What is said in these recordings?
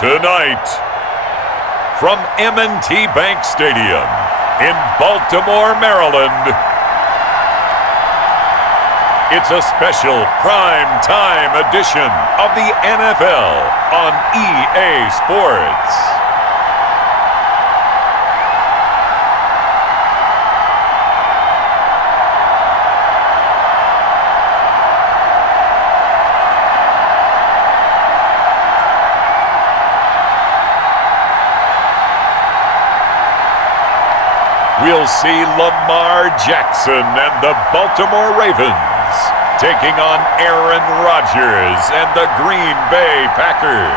Tonight, from M&T Bank Stadium in Baltimore, Maryland, it's a special prime-time edition of the NFL on EA Sports. We'll see Lamar Jackson and the Baltimore Ravens taking on Aaron Rodgers and the Green Bay Packers.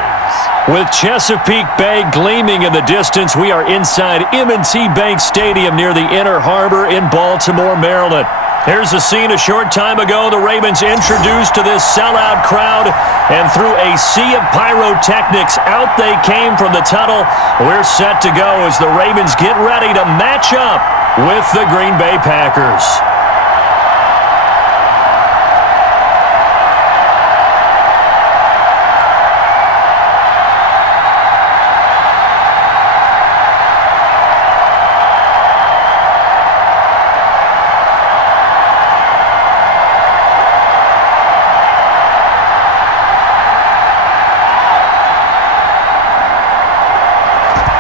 With Chesapeake Bay gleaming in the distance, we are inside M&T Bank Stadium near the Inner Harbor in Baltimore, Maryland. Here's a scene a short time ago. The Ravens introduced to this sellout crowd, and through a sea of pyrotechnics, out they came from the tunnel. We're set to go as the Ravens get ready to match up with the Green Bay Packers.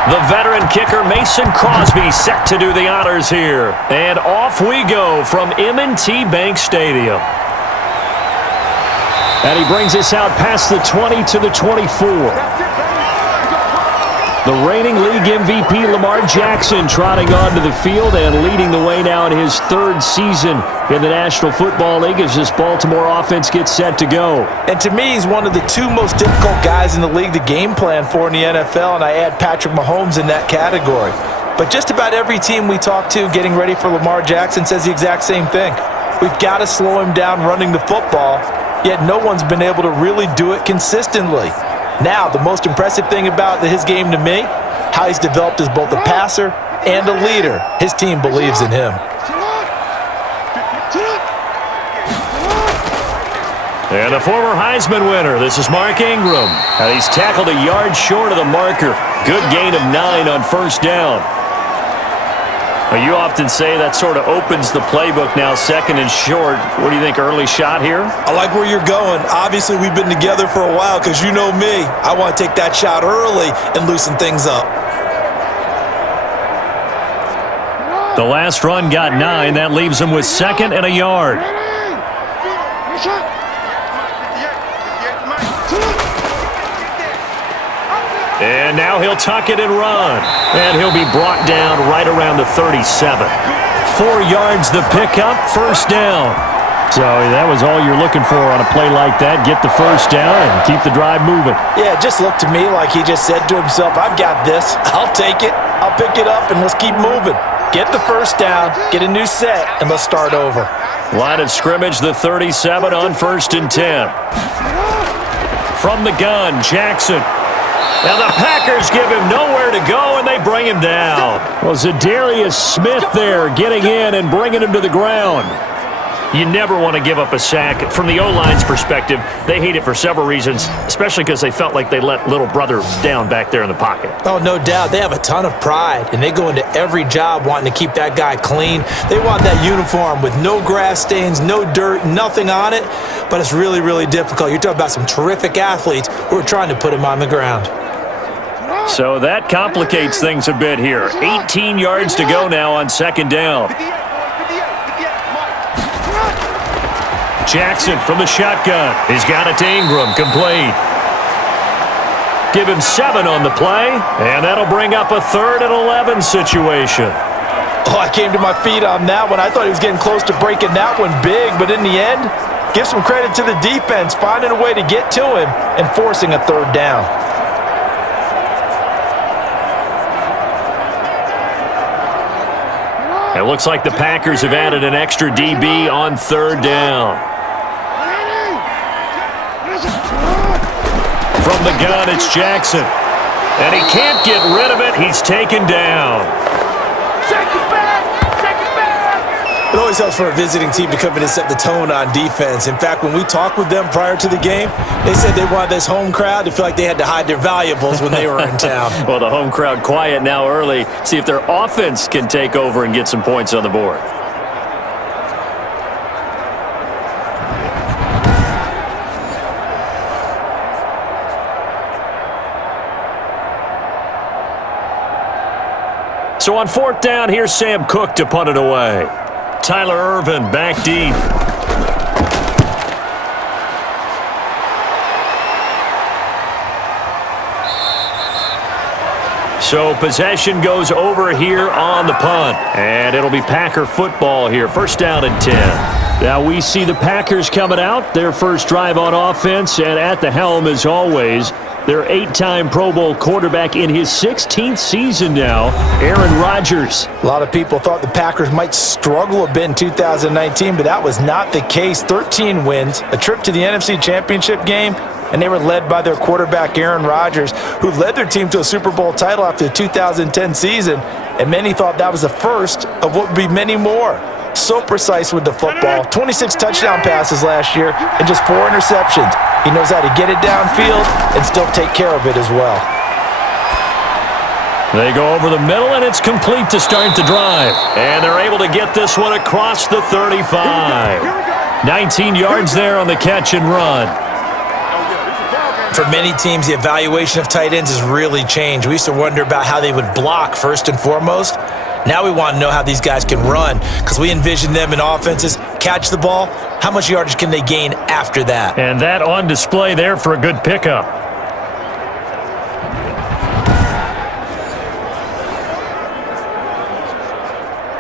The veteran kicker Mason Crosby set to do the honors here. And off we go from M&T Bank Stadium. And he brings us out past the 20 to the 24. The reigning league MVP Lamar Jackson trotting onto the field and leading the way now in his third season in the National Football League as this Baltimore offense gets set to go. And to me, he's one of the two most difficult guys in the league to game plan for in the NFL, and I add Patrick Mahomes in that category. But just about every team we talk to getting ready for Lamar Jackson says the exact same thing. We've got to slow him down running the football, yet no one's been able to really do it consistently. Now, the most impressive thing about his game to me, how he's developed as both a passer and a leader. His team believes in him. And the former Heisman winner, this is Mark Ingram. And he's tackled a yard short of the marker. Good gain of 9 on first down. Well, you often say that sort of opens the playbook now, second and short. What do you think, early shot here? I like where you're going. Obviously, we've been together for a while because you know me. I want to take that shot early and loosen things up. The last run got 9. That leaves him with second and a yard. And now he'll tuck it and run. And he'll be brought down right around the 37. 4 yards the pickup, first down. So that was all you're looking for on a play like that. Get the first down and keep the drive moving. Yeah, it just looked to me like he just said to himself, I've got this. I'll take it. I'll pick it up, and let's keep moving. Get the first down, get a new set, and let's start over. Line of scrimmage, the 37 on 1st and 10. From the gun, Jackson. Now the Packers give him nowhere to go, and they bring him down. Well, Zadarius Smith there getting in and bringing him to the ground. You never want to give up a sack. From the O-line's perspective, they hate it for several reasons, especially because they felt like they let little brother down back there in the pocket. Oh, no doubt. They have a ton of pride, and they go into every job wanting to keep that guy clean. They want that uniform with no grass stains, no dirt, nothing on it, but it's really, really difficult. You're talking about some terrific athletes who are trying to put him on the ground. So that complicates things a bit here. 18 yards to go now on 2nd down. Jackson from the shotgun. He's got it to Ingram, complete. Give him 7 on the play, and that'll bring up a 3rd and 11 situation. Oh, I came to my feet on that one. I thought he was getting close to breaking that one big, but in the end, give some credit to the defense, finding a way to get to him and forcing a 3rd down. It looks like the Packers have added an extra DB on 3rd down. From the gun, it's Jackson. And he can't get rid of it. He's taken down. It always helps for a visiting team to come in and set the tone on defense. In fact, when we talked with them prior to the game, they said they wanted this home crowd to feel like they had to hide their valuables when they were in town. Well, the home crowd quiet now early. See if their offense can take over and get some points on the board. So on 4th down, here's Sam Cook to punt it away. Tyler Ervin back deep. So possession goes over here on the punt. And it'll be Packer football here. 1st down and 10. Now we see the Packers coming out. Their first drive on offense. And at the helm, as always, their 8-time Pro Bowl quarterback in his 16th season now, Aaron Rodgers. A lot of people thought the Packers might struggle a bit in 2019, but that was not the case. 13 wins, a trip to the NFC Championship game, and they were led by their quarterback, Aaron Rodgers, who led their team to a Super Bowl title after the 2010 season, and many thought that was the first of what would be many more. So precise with the football, 26 touchdown passes last year and just 4 interceptions. He knows how to get it downfield and still take care of it as well. They go over the middle, and it's complete to start the drive. And they're able to get this one across the 35. 19 yards there on the catch and run. For many teams, the evaluation of tight ends has really changed. We used to wonder about how they would block first and foremost. Now we want to know how these guys can run, because we envision them in offenses catch the ball. How much yardage can they gain after that? And that on display there for a good pickup.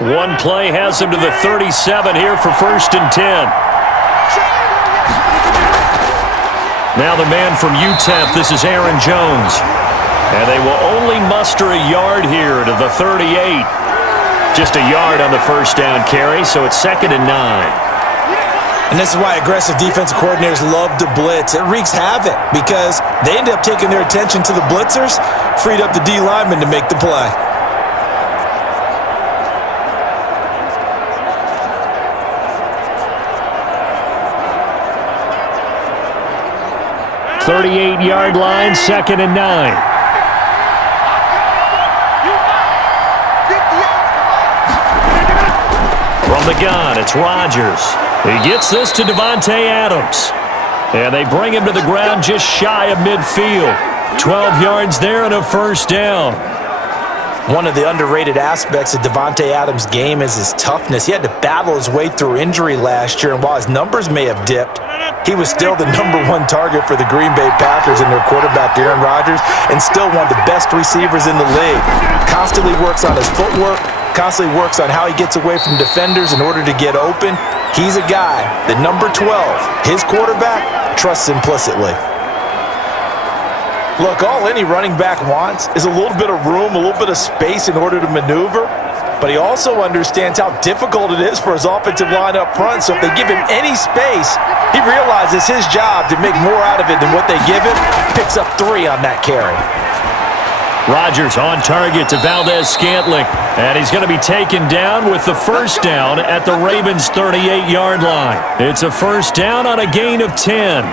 One play has him to the 37 here for 1st and 10. Now the man from UTEP, this is Aaron Jones. And they will only muster a yard here to the 38. Just a yard on the 1st down carry, so it's 2nd and 9. And this is why aggressive defensive coordinators love to blitz. It wreaks havoc because they end up taking their attention to the blitzers, freed up the D lineman to make the play. .38-yard line, 2nd and 9. From the gun, it's Rodgers. He gets this to Davante Adams. And they bring him to the ground just shy of midfield. 12 yards there and a 1st down. One of the underrated aspects of Davante Adams' game is his toughness. He had to battle his way through injury last year, and while his numbers may have dipped, he was still the #1 target for the Green Bay Packers and their quarterback, Aaron Rodgers, and still one of the best receivers in the league. Constantly works on his footwork, constantly works on how he gets away from defenders in order to get open. He's a guy that number 12, his quarterback, trusts implicitly. Look, all any running back wants is a little bit of room, a little bit of space in order to maneuver, but he also understands how difficult it is for his offensive line up front, so if they give him any space, he realizes his job to make more out of it than what they give him, picks up 3 on that carry. Rodgers on target to Valdez-Scantling, and he's going to be taken down with the 1st down at the Ravens' 38-yard line. It's a 1st down on a gain of 10.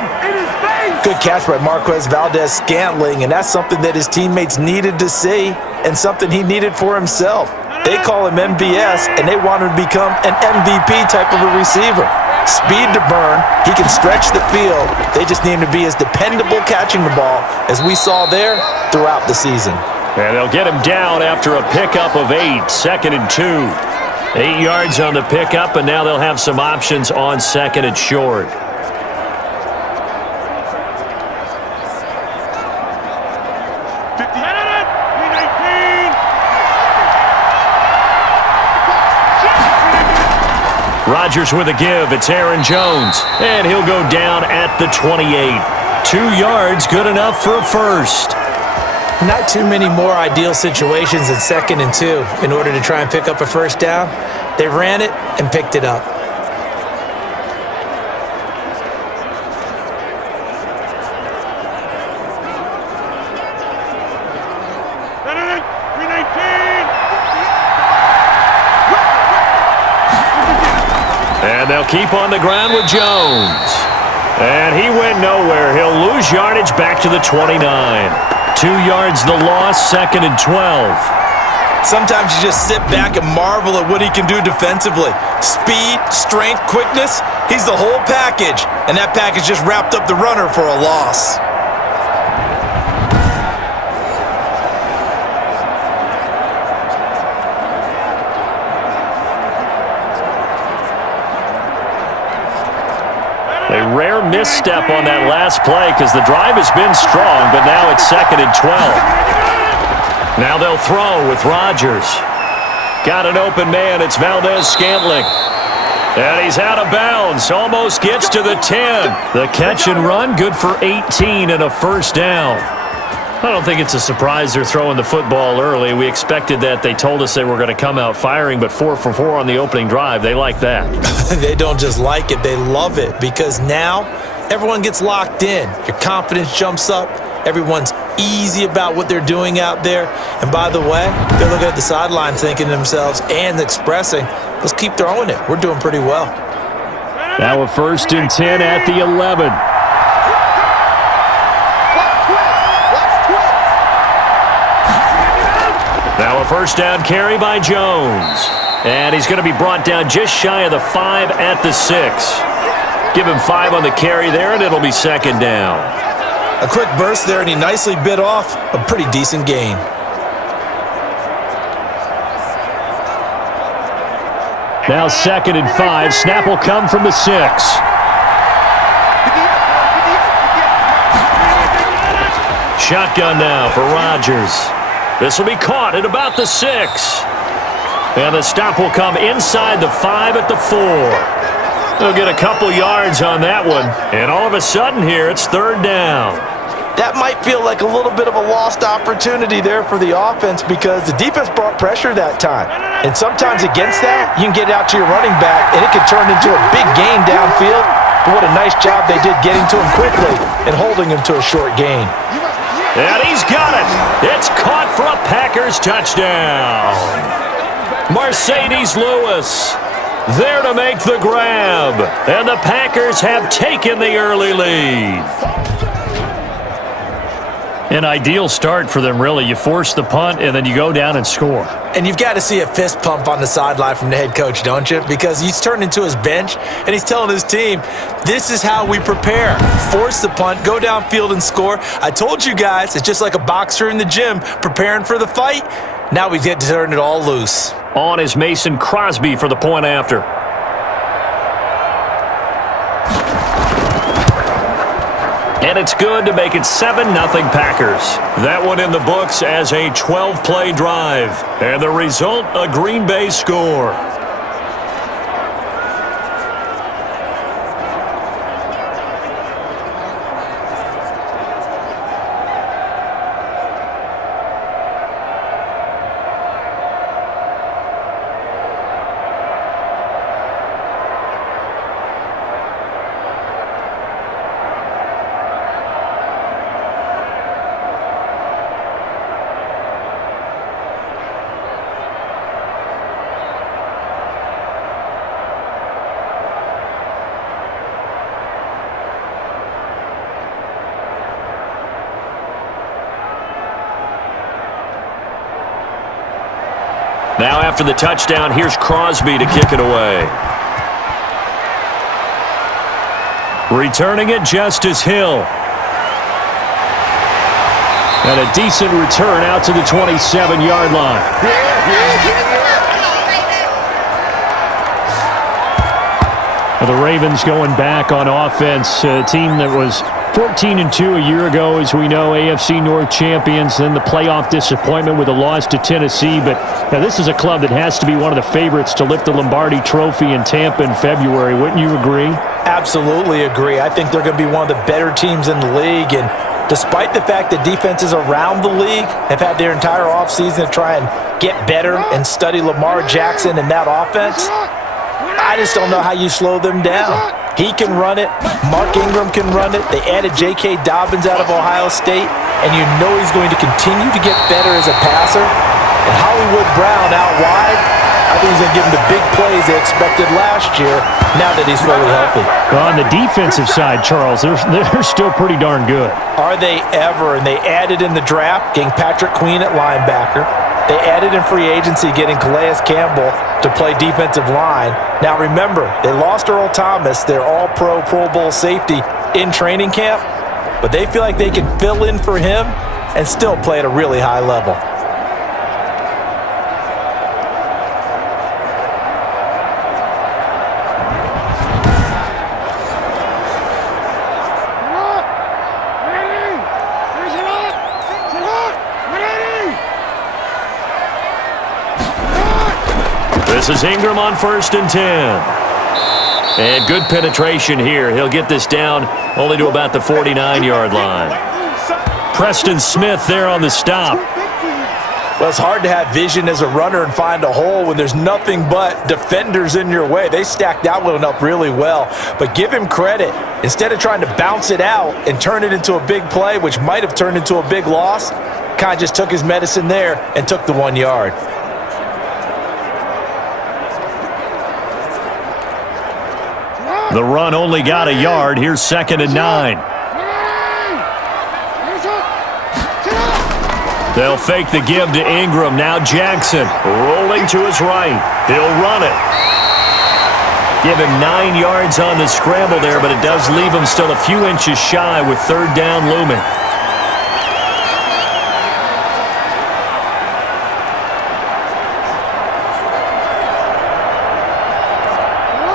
Good catch by Marquez Valdez-Scantling, and that's something that his teammates needed to see and something he needed for himself. They call him MVS, and they want him to become an MVP type of a receiver. Speed to burn. He can stretch the field. They just need him to be as dependable catching the ball as we saw there throughout the season. And they'll get him down after a pickup of 8, 2nd and 2. 8 yards on the pickup, and now they'll have some options on 2nd and short. Rodgers with a give. It's Aaron Jones. And he'll go down at the 28. 2 yards, good enough for a 1st. Not too many more ideal situations than 2nd and 2 in order to try and pick up a 1st down. They ran it and picked it up. They'll keep on the ground with Jones. And he went nowhere. He'll lose yardage back to the 29. 2 yards the loss, 2nd and 12. Sometimes you just sit back and marvel at what he can do defensively. Speed, strength, quickness, he's the whole package. And that package just wrapped up the runner for a loss. A rare misstep on that last play because the drive has been strong, but now it's 2nd and 12. Now they'll throw with Rodgers. Got an open man. It's Valdez-Scantling. And he's out of bounds. Almost gets to the 10. The catch and run, good for 18 and a first down. I don't think it's a surprise they're throwing the football early. We expected that. They told us they were going to come out firing, but 4 for 4 on the opening drive. They like that. They don't just like it. They love it because now everyone gets locked in. Your confidence jumps up. Everyone's easy about what they're doing out there. And by the way, they're looking at the sideline thinking to themselves and expressing, let's keep throwing it. We're doing pretty well. Now a 1st and 10 at the 11. Now a first down carry by Jones. And he's going to be brought down just shy of the 5 at the 6. Give him 5 on the carry there, and it'll be 2nd down. A quick burst there, and he nicely bit off a pretty decent gain. Now 2nd and 5. Snap will come from the 6. Shotgun now for Rodgers. This will be caught at about the 6. And the stop will come inside the 5 at the 4. They'll get a couple yards on that one. And all of a sudden here, it's 3rd down. That might feel like a little bit of a lost opportunity there for the offense because the defense brought pressure that time. And sometimes against that, you can get out to your running back, and it can turn into a big gain downfield. But what a nice job they did getting to him quickly and holding him to a short gain. And he's got it. It's caught for a Packers touchdown. Mercedes Lewis there to make the grab. And the Packers have taken the early lead. An ideal start for them, really. You force the punt, and then you go down and score. And you've got to see a fist pump on the sideline from the head coach, don't you? Because he's turned into his bench, and he's telling his team, this is how we prepare. Force the punt, go downfield and score. I told you guys, it's just like a boxer in the gym preparing for the fight. Now we get to turn it all loose. On is Mason Crosby for the point after. And it's good to make it 7-0 Packers. That one in the books as a 12-play drive. And the result, a Green Bay score. Now after the touchdown, here's Crosby to kick it away. Returning it, Justice Hill. And a decent return out to the 27-yard line. The Ravens going back on offense, a team that was 14-2 a year ago, as we know, AFC North champions, then the playoff disappointment with a loss to Tennessee. But now this is a club that has to be one of the favorites to lift the Lombardi Trophy in Tampa in February. Wouldn't you agree? Absolutely agree. I think they're going to be one of the better teams in the league. And despite the fact that defenses around the league have had their entire offseason to try and get better and study Lamar Jackson and that offense, I just don't know how you slow them down. He can run it. Mark Ingram can run it. They added J.K. Dobbins out of Ohio State, and you know he's going to continue to get better as a passer. And Hollywood Brown out wide, I think he's going to give them the big plays they expected last year now that he's fully healthy. Well, on the defensive side, Charles, they're still pretty darn good. Are they ever? And they added in the draft, getting Patrick Queen at linebacker. They added in free agency, getting Calais Campbell to play defensive line. Now, remember, they lost Earl Thomas, their all-pro Pro Bowl safety, in training camp. But they feel like they can fill in for him and still play at a really high level. This is Ingram on 1st and 10. And good penetration here. He'll get this down only to about the 49-yard line. Preston Smith there on the stop. Well, it's hard to have vision as a runner and find a hole when there's nothing but defenders in your way. They stacked that one up really well. But give him credit. Instead of trying to bounce it out and turn it into a big play, which might have turned into a big loss, kind of just took his medicine there and took the 1 yard. The run only got a yard. Here's 2nd and 9. They'll fake the give to Ingram. Now Jackson rolling to his right. He'll run it. Give him 9 yards on the scramble there, but it does leave him still a few inches shy with 3rd down looming.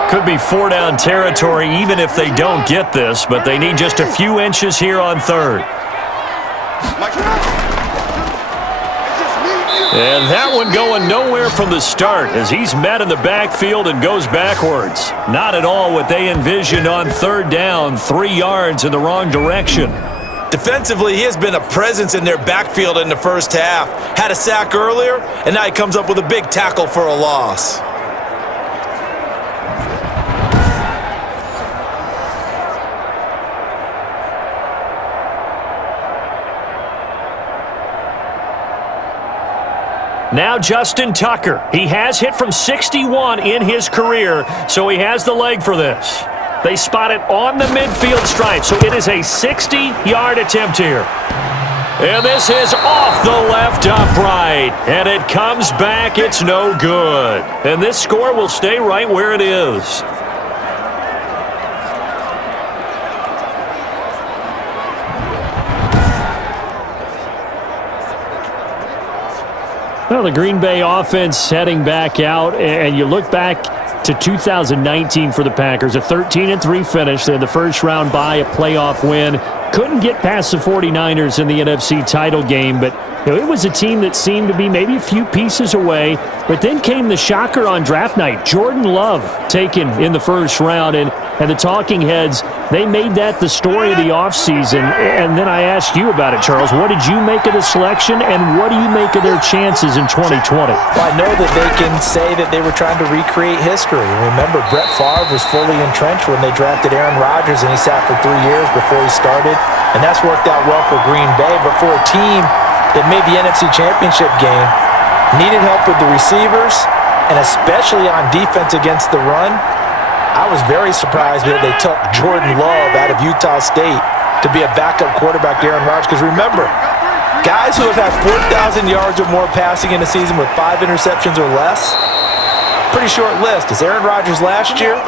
Could be 4-down territory even if they don't get this, but they need just a few inches here on 3rd. And that one going nowhere from the start as he's met in the backfield and goes backwards. Not at all what they envisioned on 3rd down, 3 yards in the wrong direction. Defensively, he has been a presence in their backfield in the first half. Had a sack earlier, and now he comes up with a big tackle for a loss. Now Justin Tucker. He has hit from 61 in his career, so he has the leg for this. They spot it on the midfield stripe, so it is a 60-yard attempt here. And this is off the left upright, and it comes back. It's no good. And this score will stay right where it is. Well, the Green Bay offense heading back out, and you look back to 2019 for the Packers, a 13-3 finish. They had the first-round bye, a playoff win. Couldn't get past the 49ers in the NFC title game, but it was a team that seemed to be maybe a few pieces away. But then came the shocker on draft night. Jordan Love taken in the first round, and the talking heads, they made that the story of the offseason. And then I asked you about it, Charles. What did you make of the selection, and what do you make of their chances in 2020? Well, I know that they can say that they were trying to recreate history. Remember, Brett Favre was fully entrenched when they drafted Aaron Rodgers, and he sat for 3 years before he started. And that's worked out well for Green Bay. But for a team that made the NFC Championship game, needed help with the receivers, and especially on defense against the run, I was very surprised that they took Jordan Love out of Utah State to be a backup quarterback to Aaron Rodgers. Because remember, guys who have had 4,000 yards or more passing in a season with 5 interceptions or less, pretty short list. It's Aaron Rodgers last year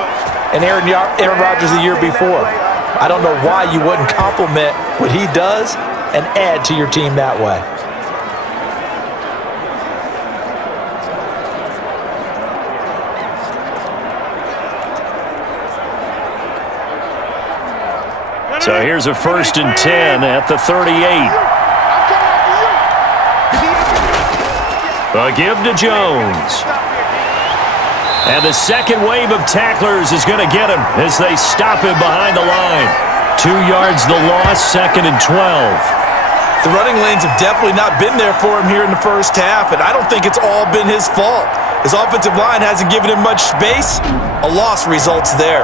and Aaron Rodgers the year before. I don't know why you wouldn't compliment what he does and add to your team that way. So here's a 1st and 10 at the 38. A give to Jones. And the second wave of tacklers is going to get him as they stop him behind the line. 2 yards the loss, 2nd and 12. The running lanes have definitely not been there for him here in the first half, and I don't think it's all been his fault. His offensive line hasn't given him much space. A loss results there.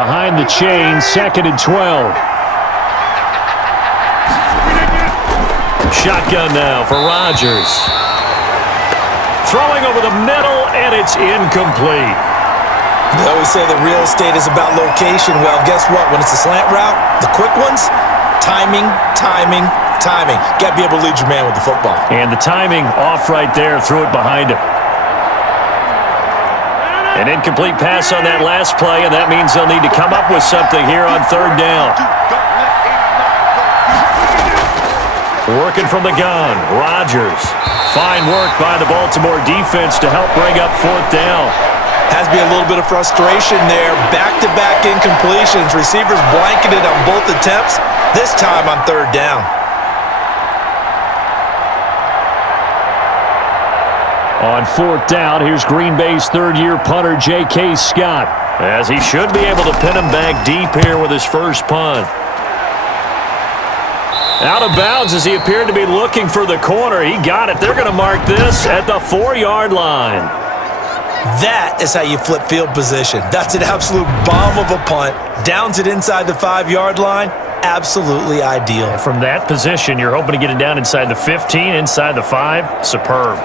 behind the chain, 2nd and 12. Shotgun now for Rodgers. Throwing over the middle, and it's incomplete. They always say that real estate is about location. Well, guess what? When it's a slant route, the quick ones, timing, timing, timing. Got to be able to lead your man with the football. And the timing off right there, threw it behind him. An incomplete pass on that last play, and that means they'll need to come up with something here on 3rd down. Working from the gun, Rodgers. Fine work by the Baltimore defense to help bring up 4th down. Has to be a little bit of frustration there. Back-to-back incompletions. Receivers blanketed on both attempts, this time on 3rd down. On 4th down, here's Green Bay's 3rd-year punter, J.K. Scott, as he should be able to pin him back deep here with his first punt. Out of bounds as he appeared to be looking for the corner. He got it. They're going to mark this at the 4-yard line. That is how you flip field position. That's an absolute bomb of a punt. Downs it inside the 5-yard line. Absolutely ideal. From that position, you're hoping to get it down inside the 15, inside the 5. Superb.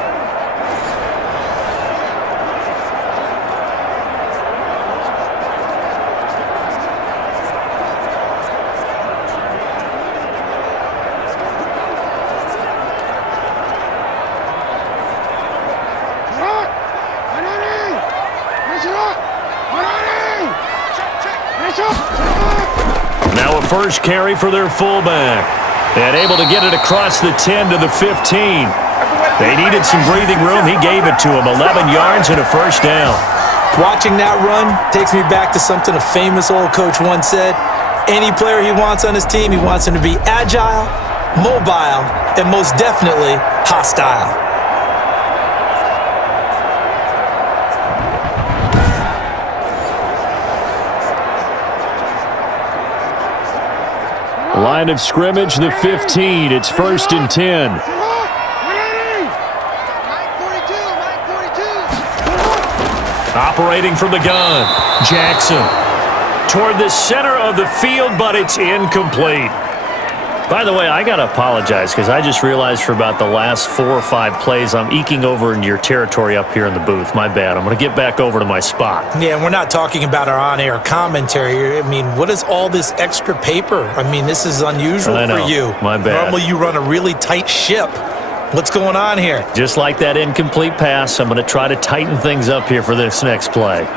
Now a first carry for their fullback. And able to get it across the 10 to the 15. They needed some breathing room. He gave it to him. 11 yards and a first down. Watching that run takes me back to something a famous old coach once said. Any player he wants on his team, he wants him to be agile, mobile, and most definitely hostile. Line of scrimmage, the 15. It's 1st and 10. Operating from the gun, Jackson. Toward the center of the field, but it's incomplete. By the way, I got to apologize because I just realized for about the last 4 or 5 plays, I'm eking over into your territory up here in the booth. My bad. I'm going to get back over to my spot. Yeah, and we're not talking about our on-air commentary. I mean, what is all this extra paper? I mean, this is unusual for you. My bad. Normally you run a really tight ship. What's going on here? Just like that incomplete pass, I'm going to try to tighten things up here for this next play.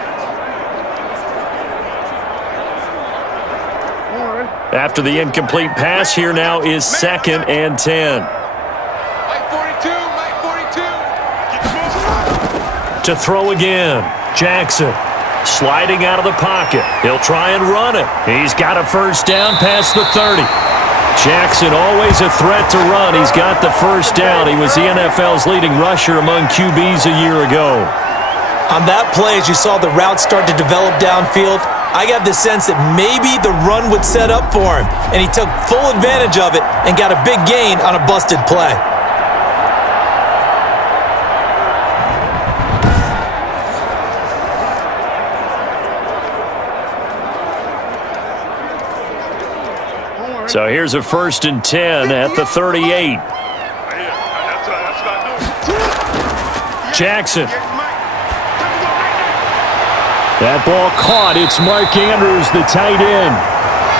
After the incomplete pass, here now is 2nd and 10. To throw again, Jackson. Sliding out of the pocket. He'll try and run it. He's got a first down past the 30. Jackson, always a threat to run. He's got the first down. He was the NFL's leading rusher among QBs a year ago. On that play, as you saw the route start to develop downfield, I got the sense that maybe the run would set up for him, and he took full advantage of it and got a big gain on a busted play. So here's a 1st and 10 at the 38. Jackson. That ball caught. It's Mark Andrews, the tight end.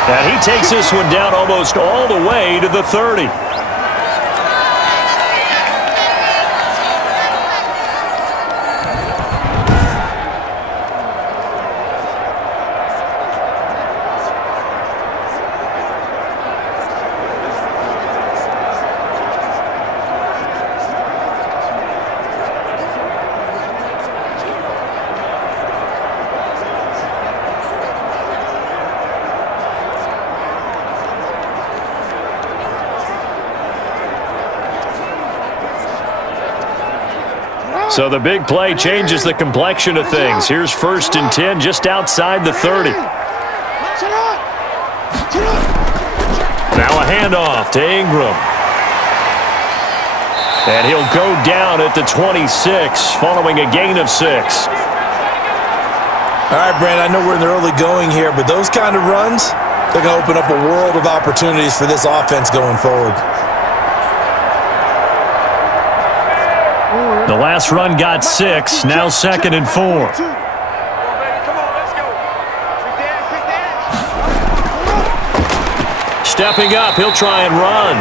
And he takes this one down almost all the way to the 30. So the big play changes the complexion of things. Here's 1st and 10 just outside the 30. Now a handoff to Ingram. And he'll go down at the 26 following a gain of 6. All right, Brandon, I know we're in the early going here, but those kind of runs, they're going to open up a world of opportunities for this offense going forward. The last run got 6, now 2nd and 4. Stepping up, he'll try and run.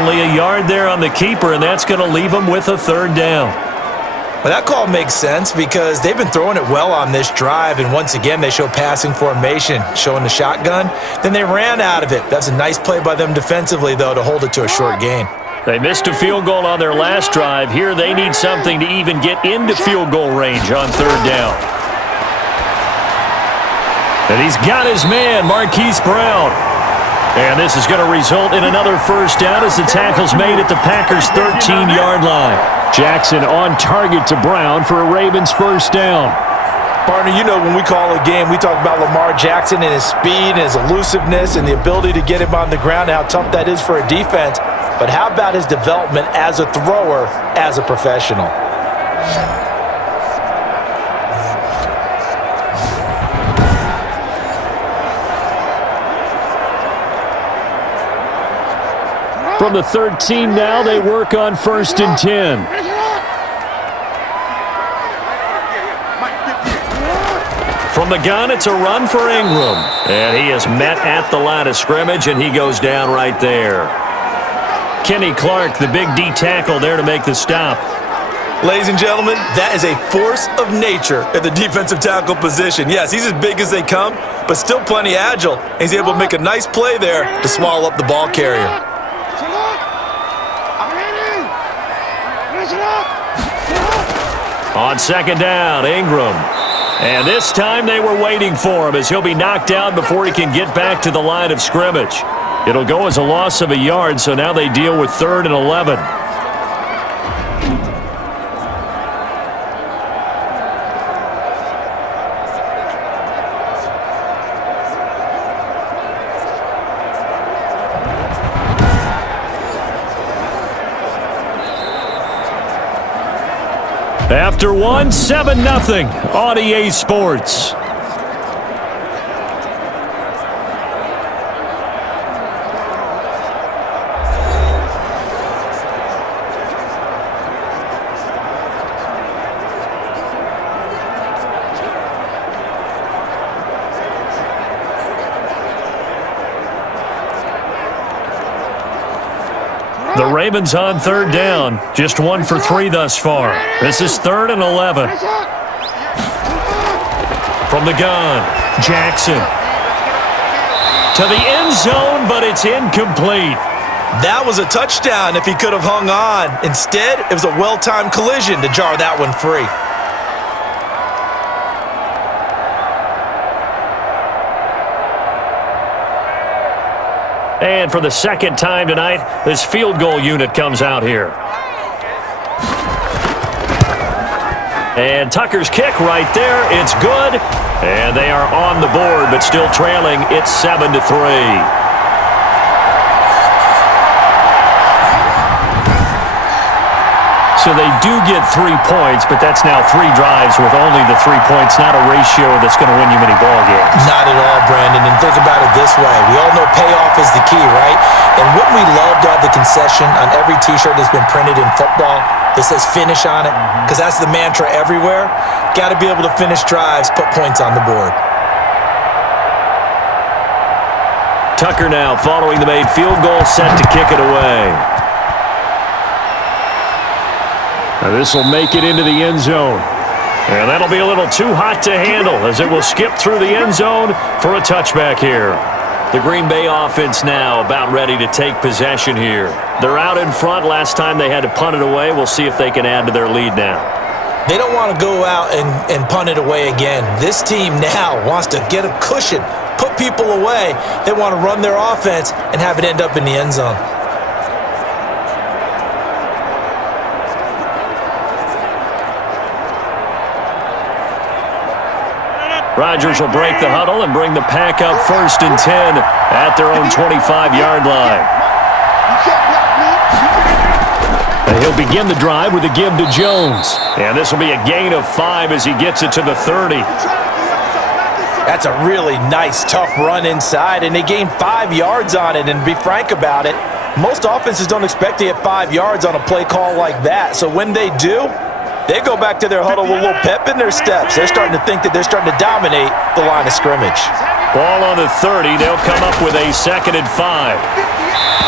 Only a yard there on the keeper, and that's going to leave him with a 3rd down. Well, that call makes sense because they've been throwing it well on this drive, and once again, they show passing formation, showing the shotgun. Then they ran out of it. That's a nice play by them defensively, though, to hold it to a short gain. They missed a field goal on their last drive. Here they need something to even get into field goal range on 3rd down. And he's got his man, Marquise Brown. And this is going to result in another 1st down as the tackle's made at the Packers' 13-yard line. Jackson on target to Brown for a Ravens 1st down. Partner, you know when we call a game, we talk about Lamar Jackson and his speed and his elusiveness and the ability to get him on the ground and how tough that is for a defense. But how about his development as a thrower, as a professional? From the 13 now, they work on 1st and 10. From the gun, it's a run for Ingram. And he is met at the line of scrimmage, and he goes down right there. Kenny Clark, the big D tackle there to make the stop. Ladies and gentlemen, that is a force of nature at the defensive tackle position. Yes, he's as big as they come, but still plenty agile. He's able to make a nice play there to swallow up the ball carrier. On 2nd down, Ingram. And this time they were waiting for him as he'll be knocked down before he can get back to the line of scrimmage. It'll go as a loss of a yard, so now they deal with 3rd and 11. After one, 7-0 on EA Sports. The Ravens on 3rd down. Just 1 for 3 thus far. This is 3rd and 11. From the gun, Jackson. To the end zone, but it's incomplete. That was a touchdown if he could have hung on. Instead, it was a well-timed collision to jar that one free. And for the 2nd time tonight, this field goal unit comes out here. And Tucker's kick right there. It's good. And they are on the board, but still trailing. It's 7-3. So they do get 3 points, but that's now 3 drives with only the 3 points, not a ratio that's going to win you many ball games. Not at all, Brandon. And think about it this way. We all know payoff is the key, right? And wouldn't we love to have the concession on every T-shirt that's been printed in football that says finish on it? Because that's the mantra everywhere. Got to be able to finish drives, put points on the board. Tucker now following the made field goal, set to kick it away. Now this will make it into the end zone. And that'll be a little too hot to handle as it will skip through the end zone for a touchback here. The Green Bay offense now about ready to take possession here. They're out in front. Last time they had to punt it away. We'll see if they can add to their lead now. They don't want to go out and punt it away again. This team now wants to get a cushion, put people away. They want to run their offense and have it end up in the end zone. Rodgers will break the huddle and bring the pack up 1st and 10 at their own 25-yard line. And he'll begin the drive with a give to Jones. And this will be a gain of 5 as he gets it to the 30. That's a really nice, tough run inside, and they gained 5 yards on it. And to be frank about it, most offenses don't expect to get 5 yards on a play call like that. So when they do, they go back to their huddle with a little pep in their steps. They're starting to think that they're starting to dominate the line of scrimmage. Ball on the 30. They'll come up with a 2nd and 5.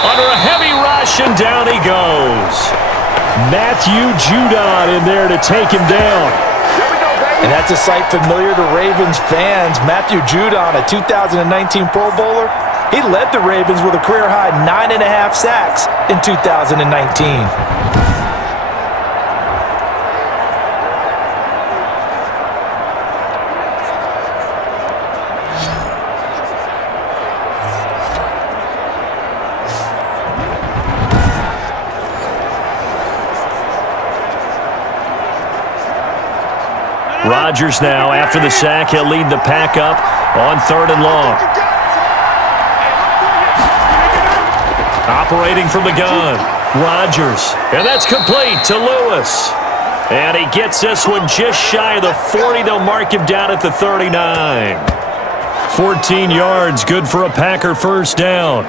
Under a heavy rush, and down he goes. Matthew Judon in there to take him down. And that's a sight familiar to Ravens fans. Matthew Judon, a 2019 Pro Bowler, he led the Ravens with a career-high 9.5 sacks in 2019. Rodgers now, after the sack, he'll lead the pack up on 3rd and long. Operating from the gun, Rodgers. And that's complete to Lewis. And he gets this one just shy of the 40. They'll mark him down at the 39. 14 yards, good for a Packer first down.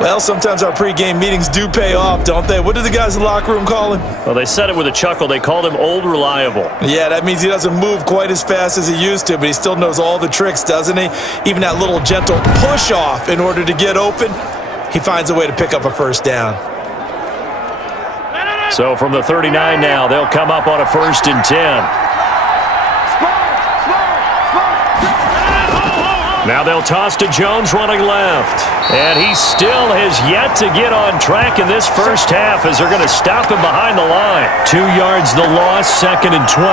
Well, sometimes our pregame meetings do pay off, don't they? What do the guys in the locker room call him? Well, they said it with a chuckle. They called him Old Reliable. Yeah, that means he doesn't move quite as fast as he used to, but he still knows all the tricks, doesn't he? Even that little gentle push-off in order to get open, he finds a way to pick up a first down. So from the 39 now, they'll come up on a 1st and 10. Now they'll toss to Jones running left. And he still has yet to get on track in this first half as they're going to stop him behind the line. 2 yards the loss, 2nd and 12.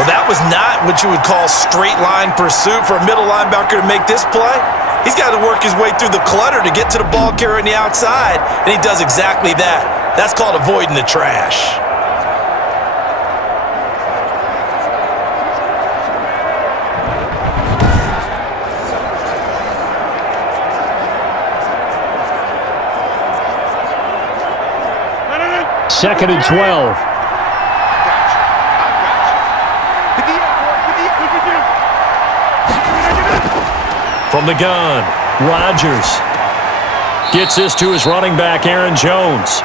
Well, that was not what you would call straight line pursuit for a middle linebacker to make this play. He's got to work his way through the clutter to get to the ball carrier on the outside, and he does exactly that. That's called avoiding the trash. Second and 12. From the gun, Rodgers gets this to his running back, Aaron Jones.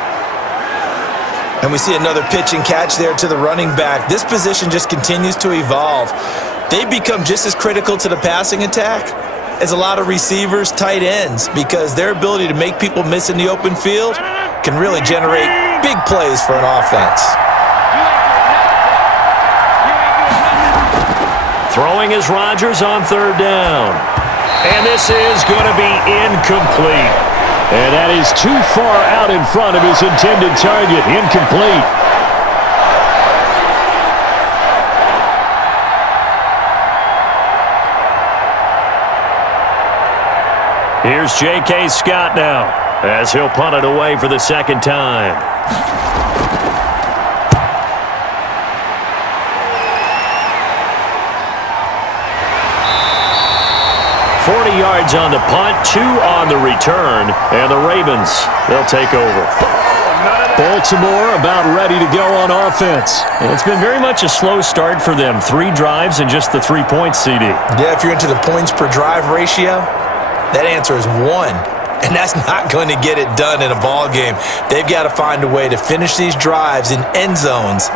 And we see another pitch and catch there to the running back. This position just continues to evolve. They become just as critical to the passing attack as a lot of receivers, tight ends, because their ability to make people miss in the open field can really generate big plays for an offense. Throwing is Rodgers on 3rd down. And this is going to be incomplete. And that is too far out in front of his intended target. Incomplete. Here's J.K. Scott now, as he'll punt it away for the 2nd time. Yards on the punt, 2 on the return, and the Ravens, they'll take over. Baltimore about ready to go on offense. And it's been very much a slow start for them. 3 drives and just the 3 points, CD. Yeah, if you're into the points per drive ratio, that answer is 1. And that's not going to get it done in a ball game. They've got to find a way to finish these drives in end zones,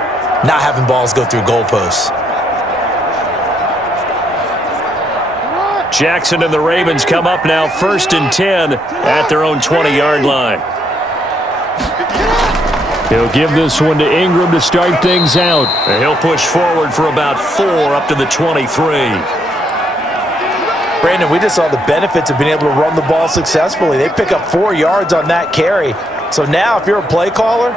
not having balls go through goalposts. Jackson and the Ravens come up now 1st and 10 at their own 20-yard line. He'll give this one to Ingram to start things out. And he'll push forward for about 4 up to the 23. Brandon, we just saw the benefits of being able to run the ball successfully. They pick up 4 yards on that carry. So now if you're a play caller,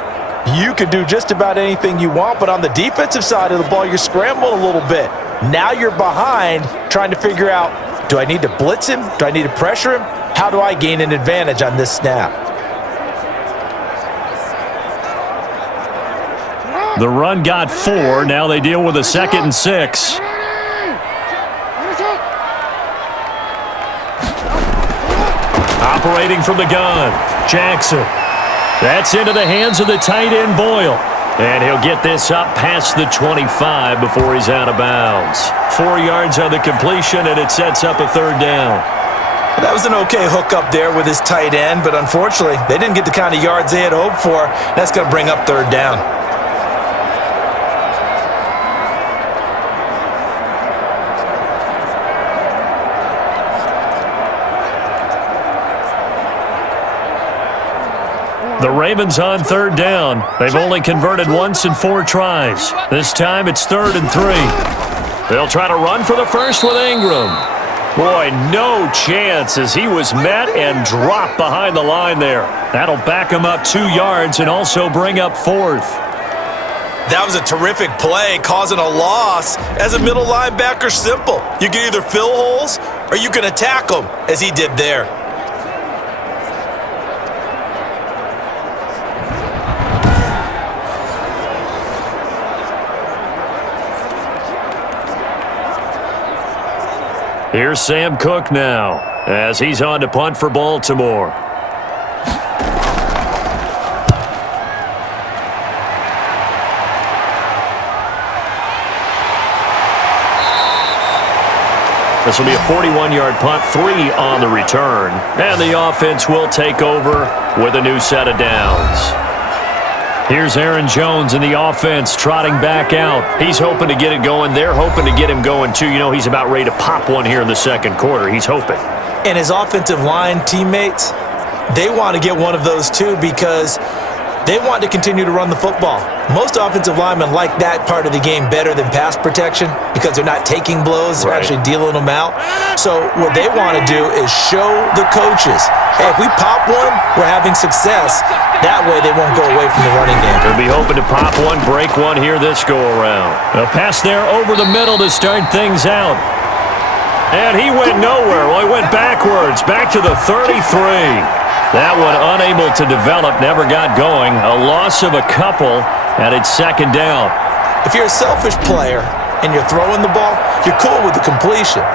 you can do just about anything you want. But on the defensive side of the ball, you're scrambling a little bit. Now you're behind trying to figure out, do I need to blitz him? Do I need to pressure him? How do I gain an advantage on this snap? The run got 4. Now they deal with a 2nd and 6. Operating from the gun, Jackson. That's into the hands of the tight end, Boyle. And he'll get this up past the 25 before he's out of bounds. 4 yards on the completion, and it sets up a third down. That was an okay hookup there with his tight end, but unfortunately, they didn't get the kind of yards they had hoped for. That's going to bring up third down. The Ravens on third down. They've only converted once in 4 tries. This time it's 3rd and 3. They'll try to run for the first with Ingram. Boy, no chance as he was met and dropped behind the line there. That'll back him up 2 yards and also bring up 4th. That was a terrific play, causing a loss. As a middle linebacker, simple. You can either fill holes or you can attack them, as he did there. Here's Sam Cook now as he's on to punt for Baltimore. This will be a 41-yard punt, 3 on the return. And the offense will take over with a new set of downs. Here's Aaron Jones in the offense trotting back out. He's hoping to get it going. They're hoping to get him going, too. You know, he's about ready to pop one here in the second quarter. He's hoping. And his offensive line teammates, they want to get one of those, too, because they want to continue to run the football. Most offensive linemen like that part of the game better than pass protection because they're not taking blows. They're actually dealing them out. So what they want to do is show the coaches, hey, if we pop one, we're having success. That way they won't go away from the running game. They'll be hoping to pop one, break one here this go-around. A pass there over the middle to start things out. And he went nowhere. Well, he went backwards, back to the 33. That one unable to develop, never got going. A loss of a couple, and it's second down. If you're a selfish player and you're throwing the ball, you're cool with the completion.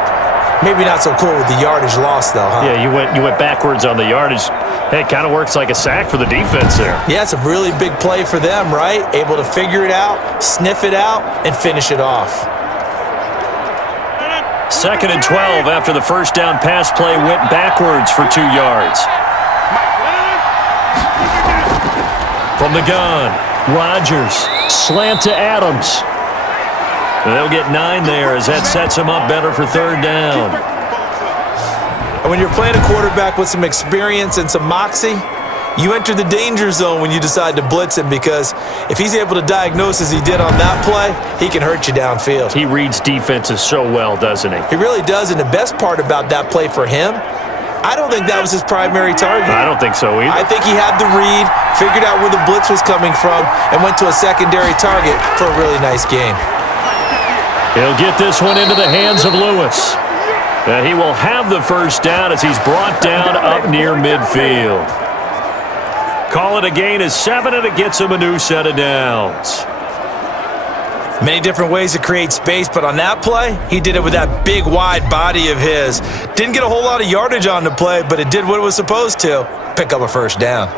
Maybe not so cool with the yardage loss, though, huh? Yeah, you went backwards on the yardage. Hey, it kind of works like a sack for the defense there. Yeah, it's a really big play for them, right? Able to figure it out, sniff it out, and finish it off. 2nd and 12 after the first down pass play went backwards for 2 yards. From the gun, Rodgers, slant to Adams. They'll get 9 there as that sets them up better for third down. And when you're playing a quarterback with some experience and some moxie, you enter the danger zone when you decide to blitz him because if he's able to diagnose as he did on that play, he can hurt you downfield. He reads defenses so well, doesn't he? He really does, and the best part about that play for him, I don't think that was his primary target. I don't think so either. I think he had the read, figured out where the blitz was coming from, and went to a secondary target for a really nice game. He'll get this one into the hands of Lewis. And he will have the first down as he's brought down up near midfield. Call it a gain of 7, and it gets him a new set of downs. Many different ways to create space, but on that play, he did it with that big, wide body of his. Didn't get a whole lot of yardage on the play, but it did what it was supposed to, pick up a first down.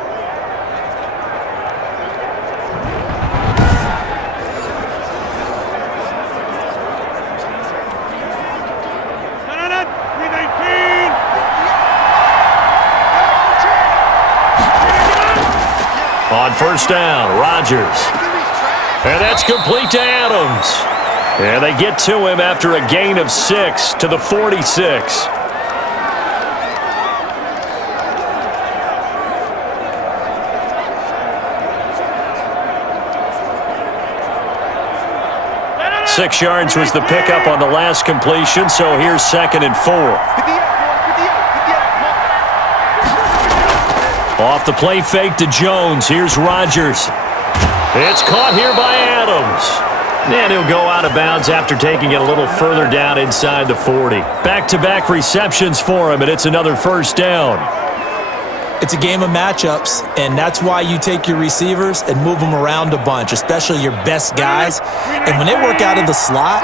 On first down, Rodgers. And that's complete to Adams. And they get to him after a gain of 6 to the 46. Six yards was the pickup on the last completion, so here's 2nd and 4. Off the play fake to Jones. Here's Rodgers. It's caught here by Adams. And he'll go out of bounds after taking it a little further down inside the 40. Back-to-back receptions for him, and it's another first down. It's a game of matchups, and that's why you take your receivers and move them around a bunch, especially your best guys. And when they work out of the slot,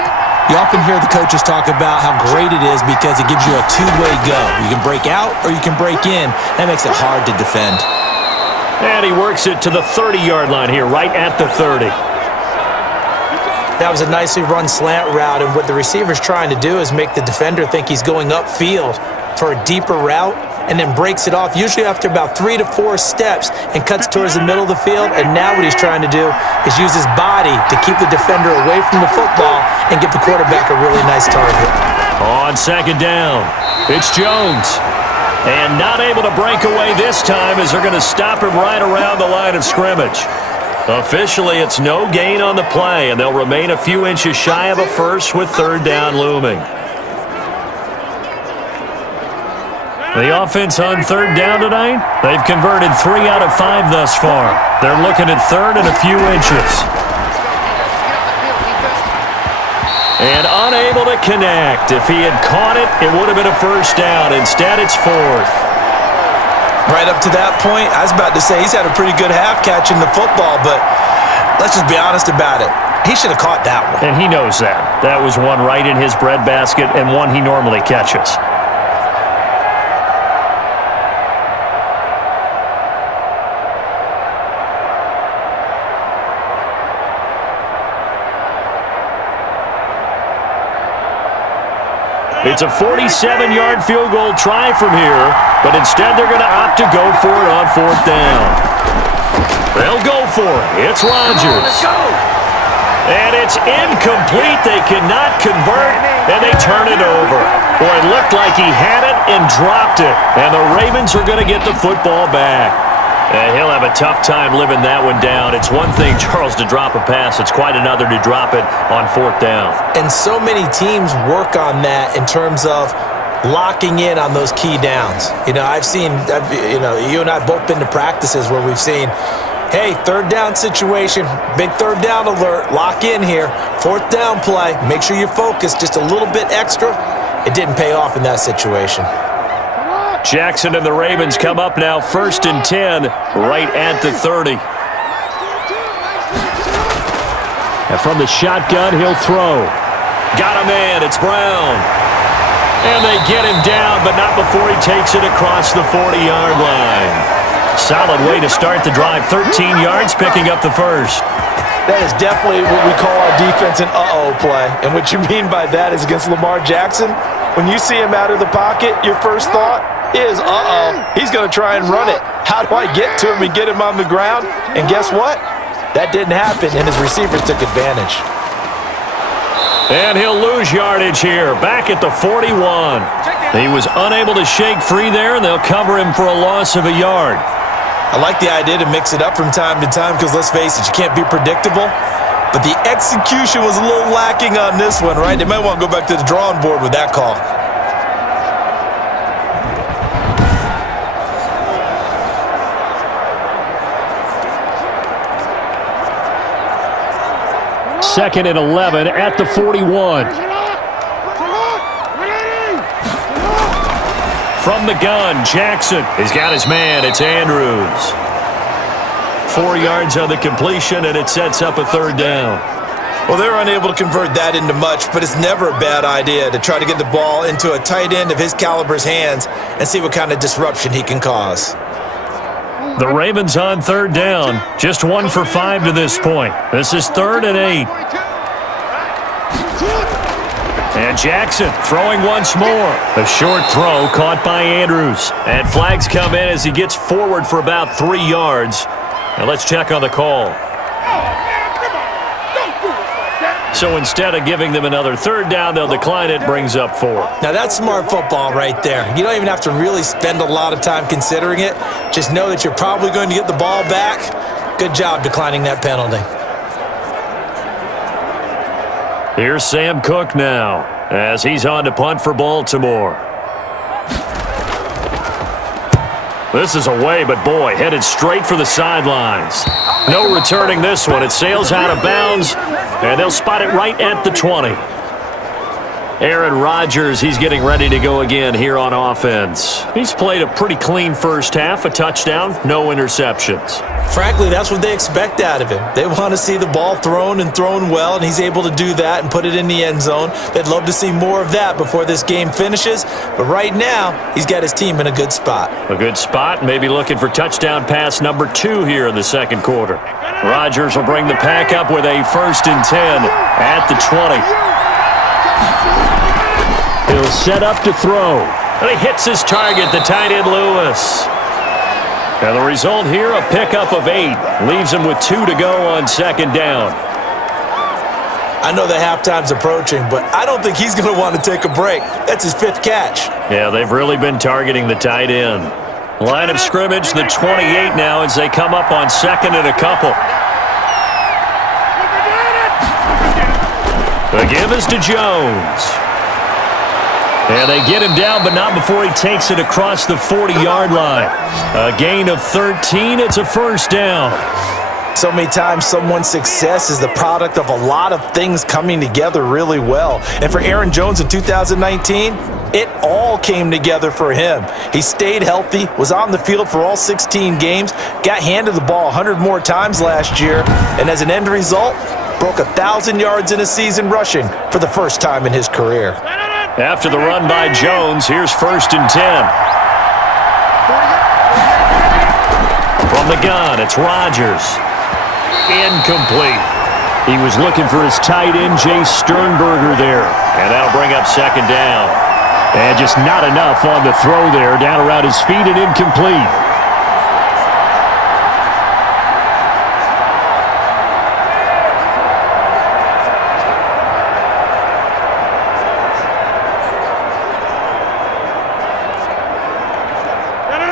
you often hear the coaches talk about how great it is because it gives you a two-way go. You can break out or you can break in. That makes it hard to defend. And he works it to the 30-yard line here, right at the 30. That was a nicely run slant route, and what the receiver's trying to do is make the defender think he's going upfield for a deeper route, and then breaks it off, usually after about 3 to 4 steps, and cuts towards the middle of the field. And now what he's trying to do is use his body to keep the defender away from the football and give the quarterback a really nice target. On second down, it's Jones. And not able to break away this time as they're going to stop him right around the line of scrimmage. Officially, it's no gain on the play, and they'll remain a few inches shy of a first with third down looming. The offense on third down tonight, they've converted 3 out of 5 thus far. They're looking at third and a few inches. And unable to connect. If he had caught it, it would have been a first down. Instead, it's fourth. Right up to that point, I was about to say he's had a pretty good half catching the football, but let's just be honest about it. He should have caught that one. And he knows that. That was one right in his breadbasket and one he normally catches. It's a 47-yard field goal try from here, but instead they're going to opt to go for it on fourth down. They'll go for it. It's Rodgers. And it's incomplete. They cannot convert, and they turn it over. Boy, it looked like he had it and dropped it, and the Ravens are going to get the football back. And he'll have a tough time living that one down. It's one thing, Charles, to drop a pass. It's quite another to drop it on fourth down. And so many teams work on that in terms of locking in on those key downs. You know, you and I have both been to practices where we've seen, hey, third down situation, big third down alert, lock in here, fourth down play, make sure you're focused just a little bit extra. It didn't pay off in that situation. Jackson and the Ravens come up now first and 10 right at the 30. And from the shotgun, he'll throw. Got a man. It's Brown. And they get him down, but not before he takes it across the 40-yard line. Solid way to start the drive. 13 yards, picking up the first. That is definitely what we call our defense an uh-oh play. And what you mean by that is against Lamar Jackson, when you see him out of the pocket, your first thought is, uh-oh, he's going to try and run it. How do I get to him and get him on the ground? And guess what? That didn't happen, and his receivers took advantage. And he'll lose yardage here, back at the 41. He was unable to shake free there, and they'll cover him for a loss of a yard. I like the idea to mix it up from time to time because, let's face it, you can't be predictable. But the execution was a little lacking on this one, right? They might want to go back to the drawing board with that call. Second and 11 at the 41. From the gun, Jackson. He's got his man. It's Andrews. 4 yards on the completion, and it sets up a third down. Well, they're unable to convert that into much, but it's never a bad idea to try to get the ball into a tight end of his caliber's hands and see what kind of disruption he can cause. The Ravens on third down, just 1 for 5 to this point. This is 3rd and 8. And Jackson throwing once more. A short throw caught by Andrews. And flags come in as he gets forward for about 3 yards. Now let's check on the call. So instead of giving them another third down, they'll decline it, brings up 4. Now that's smart football right there. You don't even have to really spend a lot of time considering it. Just know that you're probably going to get the ball back. Good job declining that penalty. Here's Sam Cook now as he's on to punt for Baltimore. This is away, but boy, headed straight for the sidelines. No returning this one. It sails out of bounds, and they'll spot it right at the 20. Aaron Rodgers, he's getting ready to go again here on offense. He's played a pretty clean first half, a touchdown, no interceptions. Frankly, that's what they expect out of him. They want to see the ball thrown and thrown well, and he's able to do that and put it in the end zone. They'd love to see more of that before this game finishes, but right now, he's got his team in a good spot. A good spot, maybe looking for touchdown pass number 2 here in the second quarter. Rodgers will bring the pack up with a 1st and 10 at the 20. He'll set up to throw. And he hits his target, the tight end Lewis. And the result here, a pickup of 8. Leaves him with 2 to go on 2nd down. I know the halftime's approaching, but I don't think he's going to want to take a break. That's his 5th catch. Yeah, they've really been targeting the tight end. Line of scrimmage, the 28 now as they come up on 2nd and a couple. The give is to Jones. And they get him down, but not before he takes it across the 40-yard line. A gain of 13. It's a 1st down. So many times someone's success is the product of a lot of things coming together really well. And for Aaron Jones in 2019, it all came together for him. He stayed healthy, was on the field for all 16 games, got handed the ball 100 more times last year, and as an end result, broke 1,000 yards in a season rushing for the first time in his career. After the run by Jones, here's 1st and 10. From the gun, it's Rodgers. Incomplete. He was looking for his tight end, Jay Sternberger there. And that'll bring up 2nd down. And just not enough on the throw there. Down around his feet and incomplete.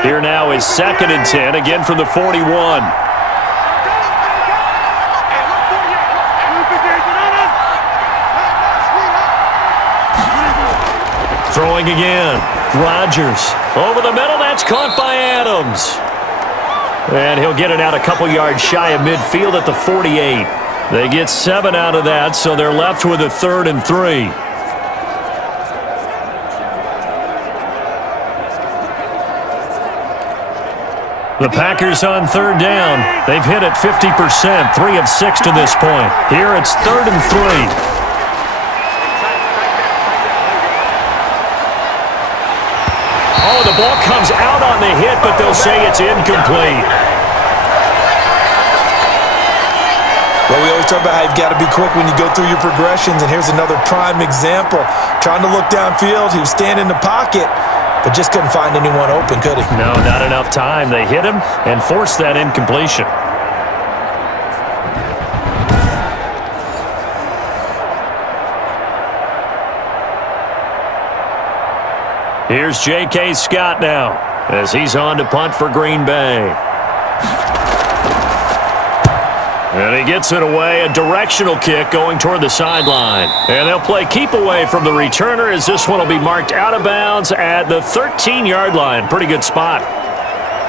Here now is 2nd and 10, again from the 41. Throwing again. Rodgers over the middle. That's caught by Adams. And he'll get it out a couple yards shy of midfield at the 48. They get 7 out of that, so they're left with a 3rd and 3. The Packers on 3rd down. They've hit it 50%, 3 of 6 to this point. Here it's 3rd and 3. Oh, the ball comes out on the hit, but they'll say it's incomplete. Well, we always talk about how you've got to be quick when you go through your progressions, and here's another prime example. Trying to look downfield, he was standing in the pocket, but just couldn't find anyone open, could he? No, not enough time. They hit him and forced that incompletion. Here's J.K. Scott now as he's on to punt for Green Bay. And he gets it away, a directional kick going toward the sideline. And they'll play keep away from the returner as this one will be marked out of bounds at the 13-yard line. Pretty good spot.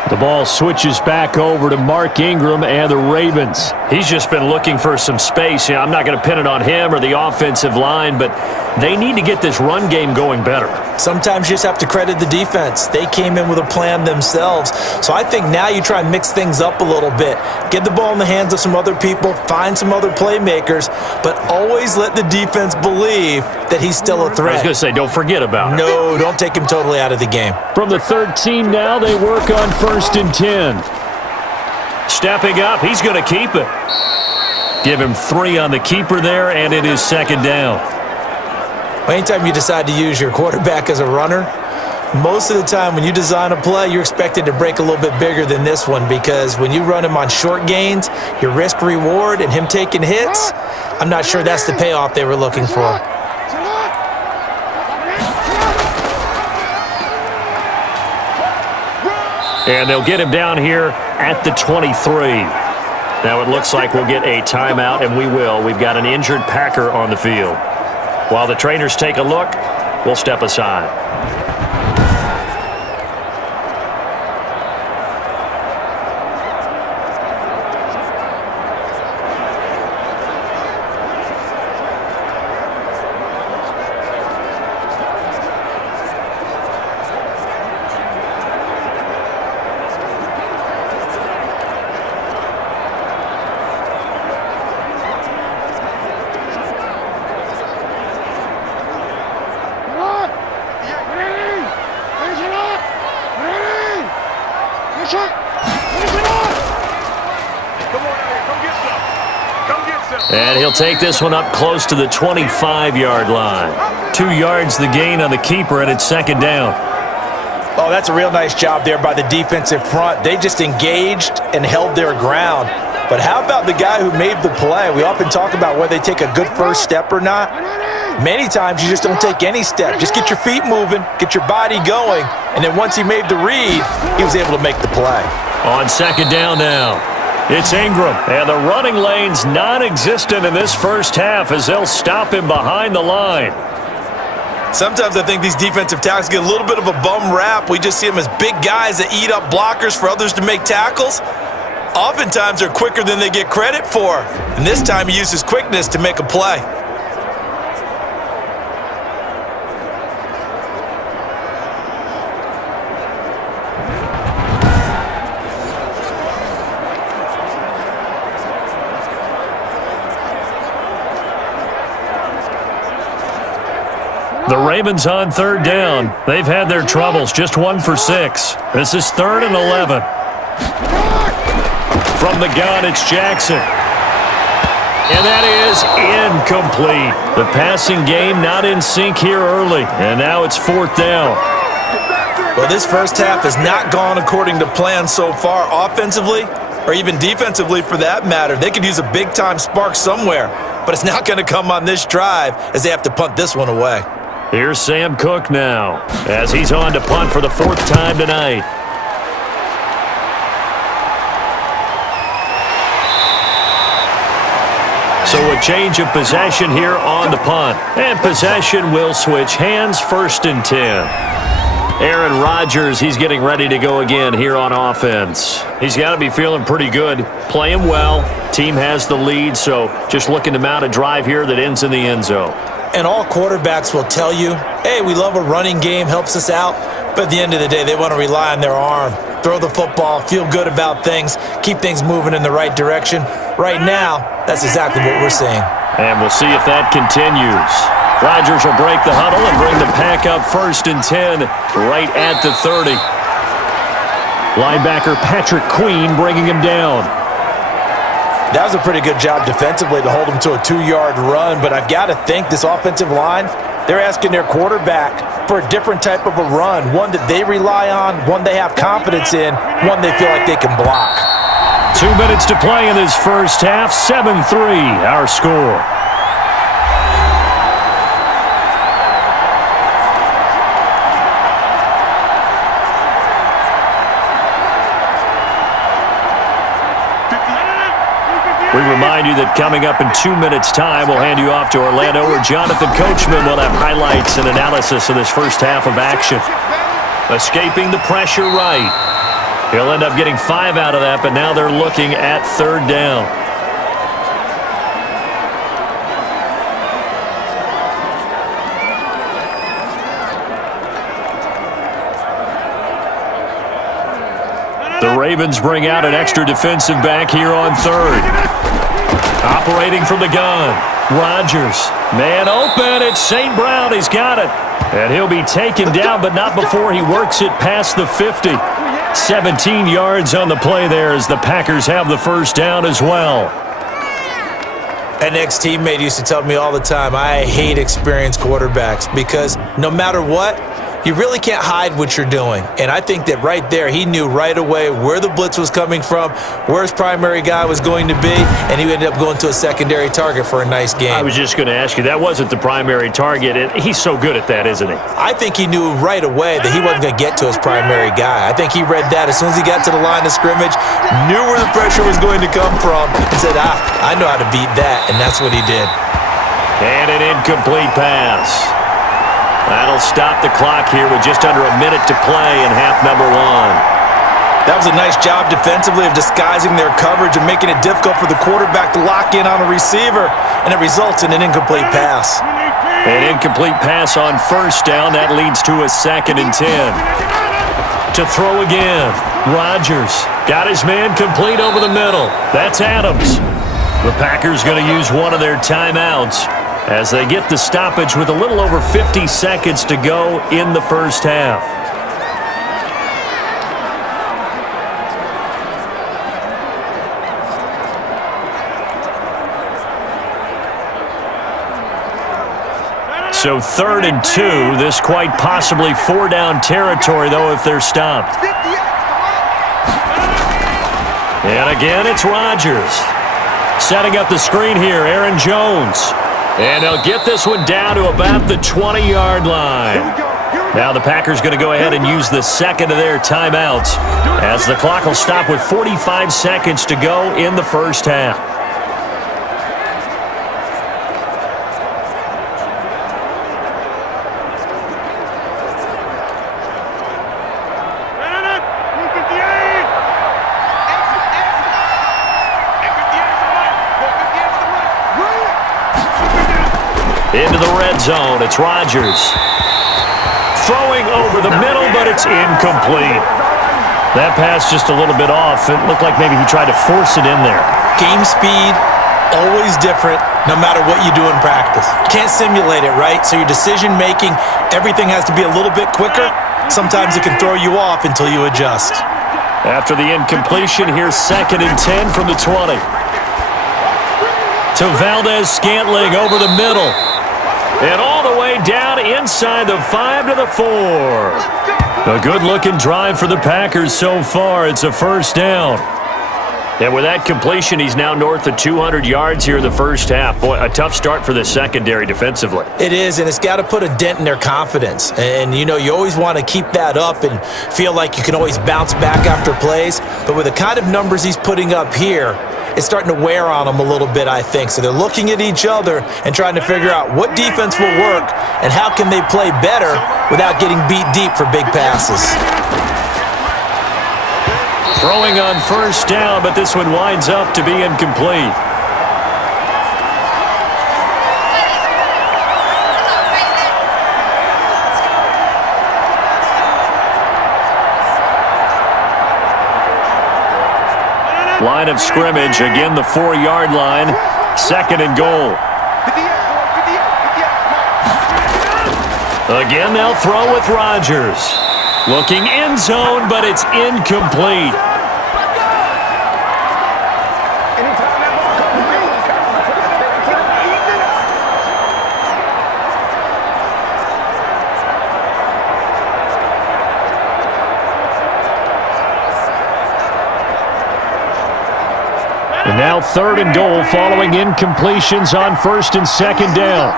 The ball switches back over to Mark Ingram and the Ravens. He's just been looking for some space. I'm not going to pin it on him or the offensive line, but they need to get this run game going better. Sometimes you just have to credit the defense. They came in with a plan themselves. So I think now you try and mix things up a little bit. Get the ball in the hands of some other people, find some other playmakers, but always let the defense believe that he's still a threat. I was going to say, don't forget about it. No, don't take him totally out of the game. From the 13 now, they work on 1st and 10. Stepping up, he's going to keep it. Give him 3 on the keeper there, and it is 2nd down. Anytime you decide to use your quarterback as a runner, most of the time when you design a play, you're expected to break a little bit bigger than this one, because when you run him on short gains, your risk-reward and him taking hits, I'm not sure that's the payoff they were looking for. And they'll get him down here at the 23. Now it looks like we'll get a timeout, and we will. We've got an injured Packer on the field. While the trainers take a look, we'll step aside. And he'll take this one up close to the 25-yard line. 2 yards the gain on the keeper, and it's second down. Oh, that's a real nice job there by the defensive front. They just engaged and held their ground. But how about the guy who made the play? We often talk about whether they take a good first step or not. Many times you just don't take any step. Just get your feet moving, get your body going, and then once he made the read, he was able to make the play. On second down now, it's Ingram, and the running lane's non-existent in this first half as they'll stop him behind the line. Sometimes I think these defensive tackles get a little bit of a bum rap. We just see them as big guys that eat up blockers for others to make tackles. Oftentimes they're quicker than they get credit for, and this time he used his quickness to make a play. The Ravens on third down. They've had their troubles, just 1 for 6. This is 3rd and 11. From the gun, it's Jackson. And that is incomplete. The passing game not in sync here early, and now it's 4th down. Well, this first half has not gone according to plan so far offensively or even defensively for that matter. They could use a big-time spark somewhere, but it's not going to come on this drive as they have to punt this one away. Here's Sam Cook now as he's on to punt for the 4th time tonight. So a change of possession here on the punt. And possession will switch hands, 1st and 10. Aaron Rodgers, he's getting ready to go again here on offense. He's got to be feeling pretty good, playing well. Team has the lead, so just looking to mount a drive here that ends in the end zone. And all quarterbacks will tell you, hey, we love a running game, helps us out. But at the end of the day, they want to rely on their arm. Throw the football, feel good about things, keep things moving in the right direction. Right now, that's exactly what we're seeing. And we'll see if that continues. Rodgers will break the huddle and bring the pack up 1st and 10 right at the 30. Linebacker Patrick Queen bringing him down. That was a pretty good job defensively to hold him to a 2-yard run, but I've got to think this offensive line, they're asking their quarterback for a different type of a run, one that they rely on, one they have confidence in, one they feel like they can block. 2 minutes to play in this first half, 7-3 our score. We remind you that coming up in 2 minutes' time, we'll hand you off to Orlando, where Jonathan Coachman will have highlights and analysis of this first half of action. Escaping the pressure right. He'll end up getting 5 out of that, but now they're looking at 3rd down. The Ravens bring out an extra defensive back here on 3rd. Operating from the gun, Rodgers. Man open, it's St. Brown, he's got it. And he'll be taken down, but not before he works it past the 50. 17 yards on the play there as the Packers have the 1st down as well. An ex-teammate used to tell me all the time, I hate experienced quarterbacks because no matter what, you really can't hide what you're doing. And I think that right there, he knew right away where the blitz was coming from, where his primary guy was going to be, and he ended up going to a secondary target for a nice game. I was just going to ask you, that wasn't the primary target, and he's so good at that, isn't he? I think he knew right away that he wasn't going to get to his primary guy. I think he read that as soon as he got to the line of scrimmage, knew where the pressure was going to come from, and said, I know how to beat that, and that's what he did. And an incomplete pass. That'll stop the clock here with just under a minute to play in half number 1. That was a nice job defensively of disguising their coverage and making it difficult for the quarterback to lock in on a receiver, and it results in an incomplete pass. An incomplete pass on 1st down. That leads to a 2nd and 10. To throw again, Rodgers got his man complete over the middle. That's Adams. The Packers going to use one of their timeouts as they get the stoppage with a little over 50 seconds to go in the first half. So 3rd and 2. This quite possibly 4-down territory, though, if they're stopped. And again, it's Rodgers. Setting up the screen here, Aaron Jones. And they'll get this one down to about the 20-yard line. Now the Packers going to go ahead and use the second of their timeouts as the clock will stop with 45 seconds to go in the first half. Into the red zone, it's Rodgers. Throwing over the middle, but it's incomplete. That pass just a little bit off. It looked like maybe he tried to force it in there. Game speed, always different, no matter what you do in practice. Can't simulate it, right? So your decision-making, everything has to be a little bit quicker. Sometimes it can throw you off until you adjust. After the incompletion, here's 2nd and 10 from the 20. To Valdez-Scantling over the middle. And all the way down inside the 5 to the 4. A good-looking drive for the Packers so far. It's a first down. And with that completion, he's now north of 200 yards here in the first half. Boy, a tough start for the secondary defensively. It is, and it's got to put a dent in their confidence. And, you know, you always want to keep that up and feel like you can always bounce back after plays. But with the kind of numbers he's putting up here, it's starting to wear on them a little bit, I think. So they're looking at each other and trying to figure out what defense will work and how can they play better without getting beat deep for big passes. Throwing on first down, but this one winds up to be incomplete. Line of scrimmage, again the 4-yard line, 2nd and goal. Again, they'll throw with Rodgers. Looking end zone, but it's incomplete. And now 3rd and goal following incompletions on 1st and 2nd down.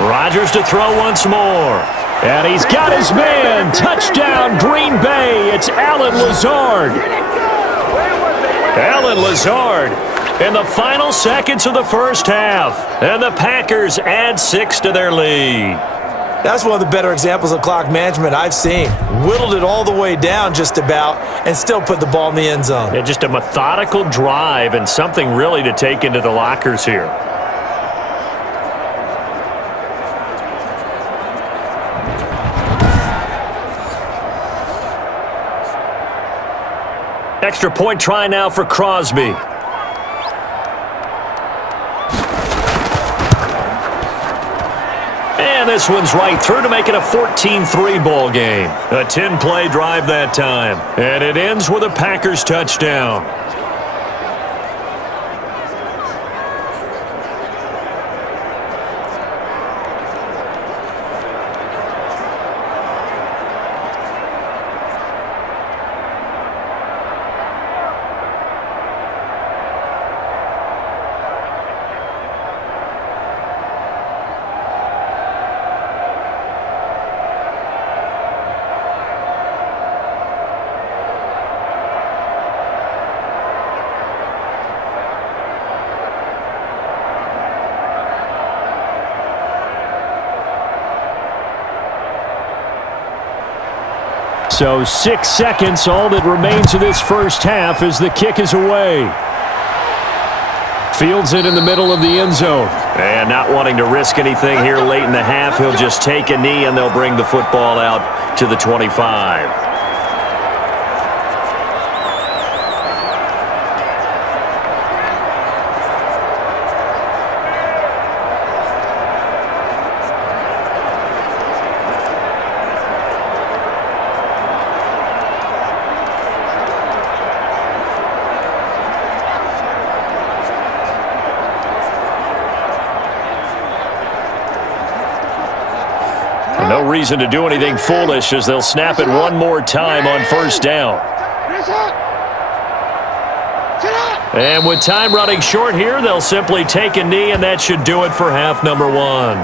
Rodgers to throw once more. And he's got his man. Touchdown, Green Bay. It's Allen Lazard. Allen Lazard in the final seconds of the first half. And the Packers add 6 to their lead. That's one of the better examples of clock management I've seen. Whittled it all the way down just about and still put the ball in the end zone. Yeah, just a methodical drive and something really to take into the lockers here. Extra point try now for Crosby. And this one's right through to make it a 14-3 ball game. A 10-play drive that time. And it ends with a Packers touchdown. So 6 seconds, all that remains of this first half as the kick is away. Fields it in the middle of the end zone. And not wanting to risk anything here late in the half, he'll just take a knee and they'll bring the football out to the 25. reason to do anything foolish as they'll snap it one more time on first down. And with time running short here, they'll simply take a knee, and that should do it for half number one.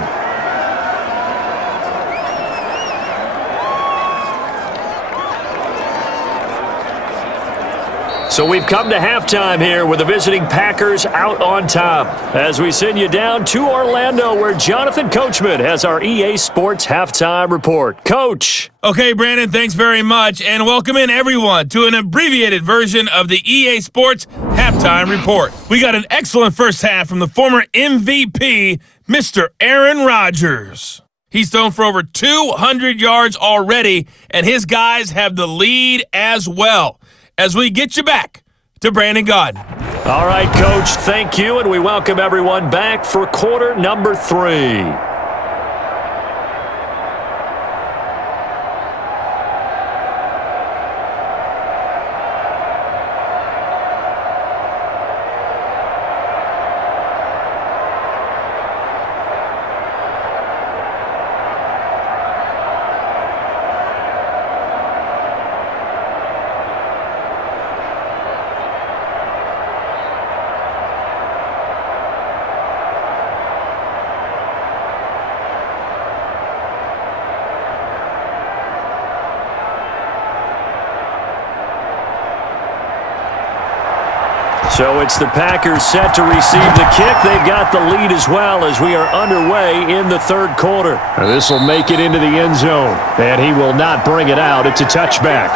So we've come to halftime here with the visiting Packers out on top as we send you down to Orlando where Jonathan Coachman has our EA Sports Halftime Report. Coach. Okay, Brandon, thanks very much, and welcome in everyone to an abbreviated version of the EA Sports Halftime Report. We got an excellent first half from the former MVP, Mr. Aaron Rodgers. He's thrown for over 200 yards already, and his guys have the lead as well. As we get you back to Brandon Gaudin. All right, Coach, thank you, and we welcome everyone back for quarter number 3. So it's the Packers set to receive the kick. They've got the lead as well as we are underway in the third quarter. This will make it into the end zone, and he will not bring it out. It's a touchback.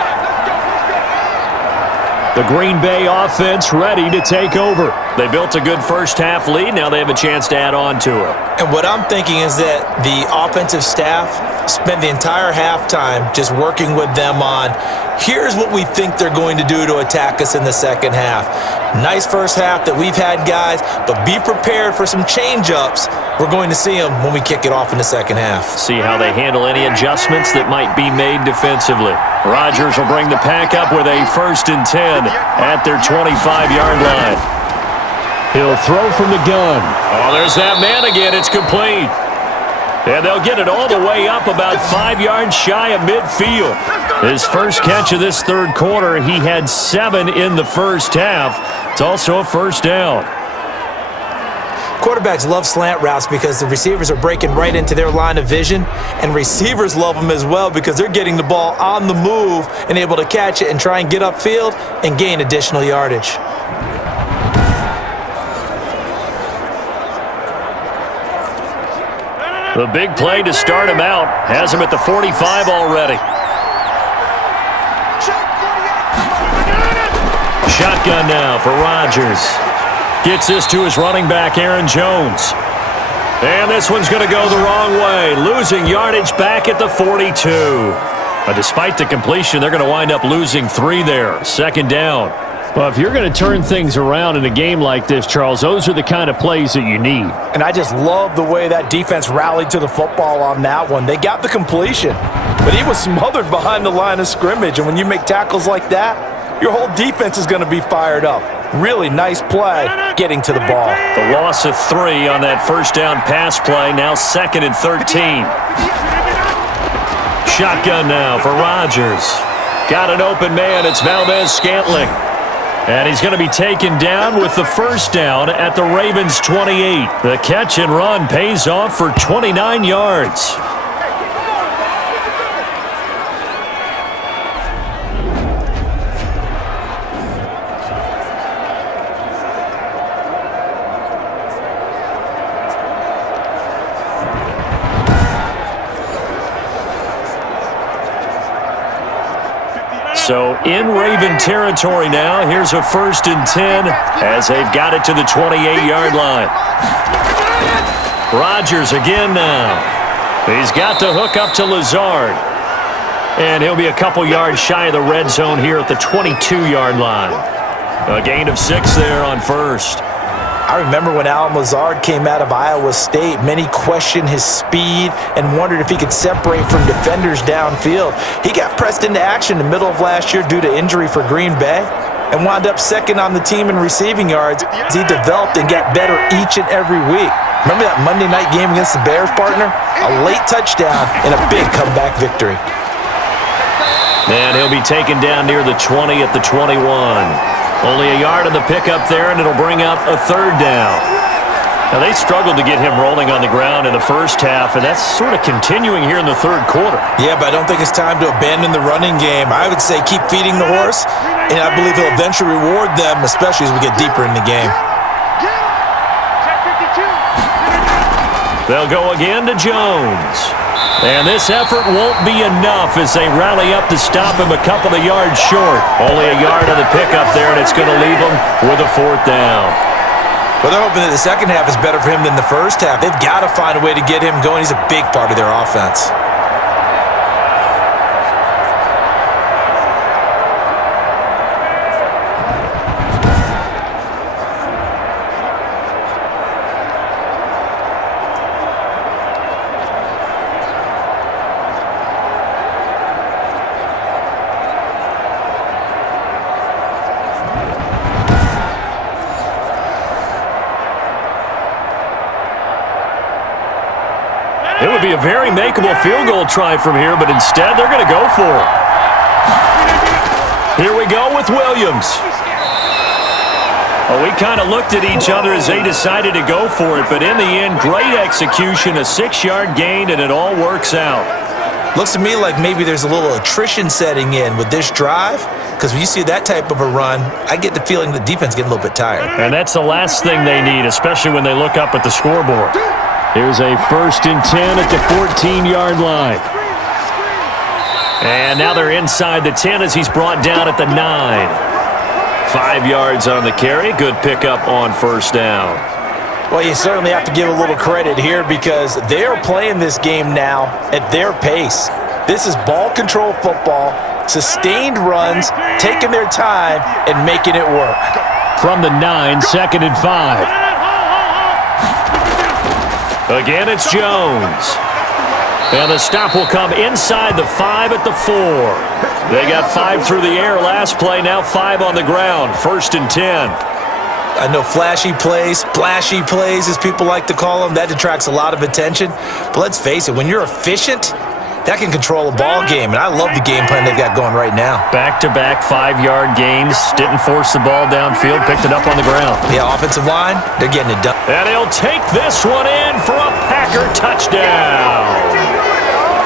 The Green Bay offense ready to take over. They built a good first half lead. Now they have a chance to add on to it. And what I'm thinking is that the offensive staff spent the entire halftime just working with them on, here's what we think they're going to do to attack us in the second half. Nice first half that we've had, guys, but be prepared for some change-ups. We're going to see them when we kick it off in the second half. See how they handle any adjustments that might be made defensively. Rodgers will bring the pack up with a 1st and 10 at their 25-yard line. He'll throw from the gun. Oh, there's that man again. It's complete. And they'll get it all the way up about 5 yards shy of midfield. His first catch of this third quarter, he had 7 in the first half. It's also a first down. Quarterbacks love slant routes because the receivers are breaking right into their line of vision, and receivers love them as well because they're getting the ball on the move and able to catch it and try and get upfield and gain additional yardage. The big play to start him out has him at the 45 already. Shotgun now for Rodgers. Gets this to his running back, Aaron Jones. And this one's going to go the wrong way, losing yardage back at the 42. But despite the completion, they're going to wind up losing 3 there. Second down. Well, if you're going to turn things around in a game like this, Charles, those are the kind of plays that you need. And I just love the way that defense rallied to the football on that one. They got the completion, but he was smothered behind the line of scrimmage. And when you make tackles like that, your whole defense is going to be fired up. Really nice play getting to the ball. The loss of 3 on that first down pass play, now 2nd and 13. Shotgun now for Rodgers. Got an open man. It's Valdez-Scantling. And he's going to be taken down with the first down at the Ravens' 28. The catch and run pays off for 29 yards. So in Raven territory now, here's a 1st and 10 as they've got it to the 28-yard line. Rodgers again now. He's got the hook up to Lazard. And he'll be a couple yards shy of the red zone here at the 22-yard line. A gain of 6 there on first. I remember when Allen Lazard came out of Iowa State, many questioned his speed and wondered if he could separate from defenders downfield. He got pressed into action in the middle of last year due to injury for Green Bay and wound up 2nd on the team in receiving yards as he developed and got better each and every week. Remember that Monday night game against the Bears, partner? A late touchdown and a big comeback victory. And he'll be taken down near the 20 at the 21. Only a yard on the pickup there, and it'll bring up a third down. Now, they struggled to get him rolling on the ground in the first half, and that's sort of continuing here in the third quarter. Yeah, but I don't think it's time to abandon the running game. I would say keep feeding the horse, and I believe he'll eventually reward them, especially as we get deeper in the game. They'll go again to Jones. And this effort won't be enough as they rally up to stop him a couple of yards short. Only a yard on the pickup there, and it's going to leave him with a fourth down. Well, they're hoping that the second half is better for him than the first half. They've got to find a way to get him going. He's a big part of their offense. It would be a very makeable field goal try from here, but instead they're going to go for it. Here we go with Williams. Well, we kind of looked at each other as they decided to go for it, but in the end, great execution, a 6-yard gain, and it all works out. Looks to me like maybe there's a little attrition setting in with this drive, because when you see that type of a run, I get the feeling the defense getting a little bit tired. And that's the last thing they need, especially when they look up at the scoreboard. Here's a 1st and 10 at the 14-yard line. And now they're inside the 10 as he's brought down at the 9. 5 yards on the carry. Good pickup on first down. Well, you certainly have to give a little credit here because they are playing this game now at their pace. This is ball control football, sustained runs, taking their time, and making it work. From the 9, 2nd and 5. Again, it's Jones. And the stop will come inside the 5 at the 4. They got 5 through the air last play, now 5 on the ground. 1st and 10. I know flashy plays, splashy plays, as people like to call them, that detracts a lot of attention. But let's face it, when you're efficient, that can control a ball game, and I love the game plan they've got going right now. Back-to-back 5-yard gains. Didn't force the ball downfield, picked it up on the ground. Yeah, offensive line, they're getting it done. And he'll take this one in for a Packer touchdown.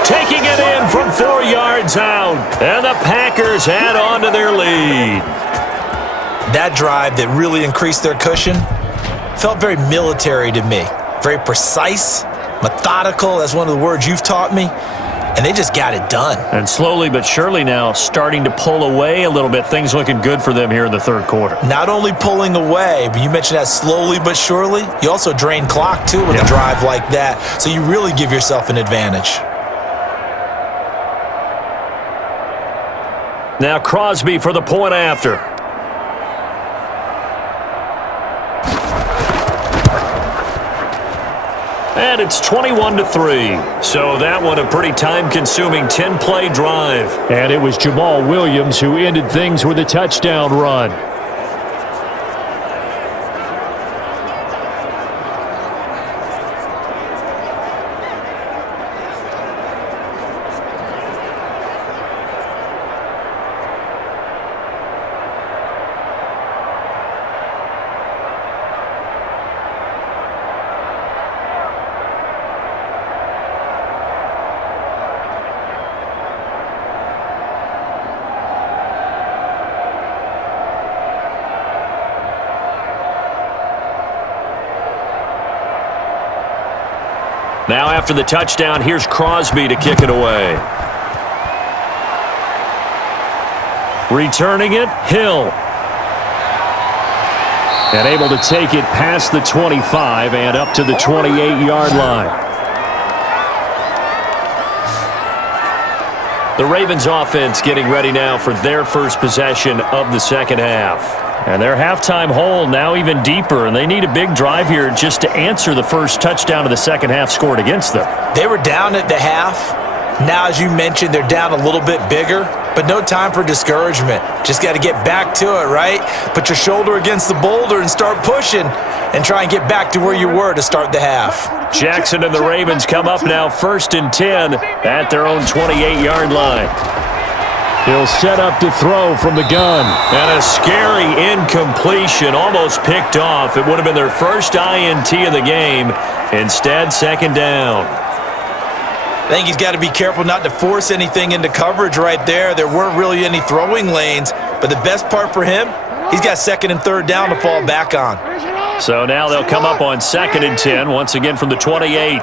Taking it in from 4 yards out, and the Packers add on to their lead. That drive that really increased their cushion felt very military to me. Very precise, methodical, that's one of the words you've taught me. And they just got it done. And slowly but surely now starting to pull away a little bit. Things looking good for them here in the third quarter. Not only pulling away, but you mentioned that slowly but surely. You also drain clock, too, with a drive like that. So you really give yourself an advantage. Now Crosby for the point after. And it's 21-3. So that one a pretty time-consuming 10-play drive. And it was Jamal Williams who ended things with a touchdown run. Now after the touchdown, here's Crosby to kick it away. Returning it, Hill. And able to take it past the 25 and up to the 28-yard line. The Ravens offense getting ready now for their first possession of the second half. And their halftime hole now even deeper, and they need a big drive here just to answer the first touchdown of the second half scored against them. They were down at the half. Now, as you mentioned, they're down a little bit bigger, but no time for discouragement. Just got to get back to it, right? Put your shoulder against the boulder and start pushing and try and get back to where you were to start the half. Jackson and the Ravens come up now 1st and 10 at their own 28-yard line. He'll set up to throw from the gun. And a scary incompletion, almost picked off. It would have been their first INT of the game. Instead, 2nd down. I think he's got to be careful not to force anything into coverage right there. There weren't really any throwing lanes, but the best part for him, he's got 2nd and 3rd down to fall back on. So now they'll come up on 2nd and 10, once again from the 28.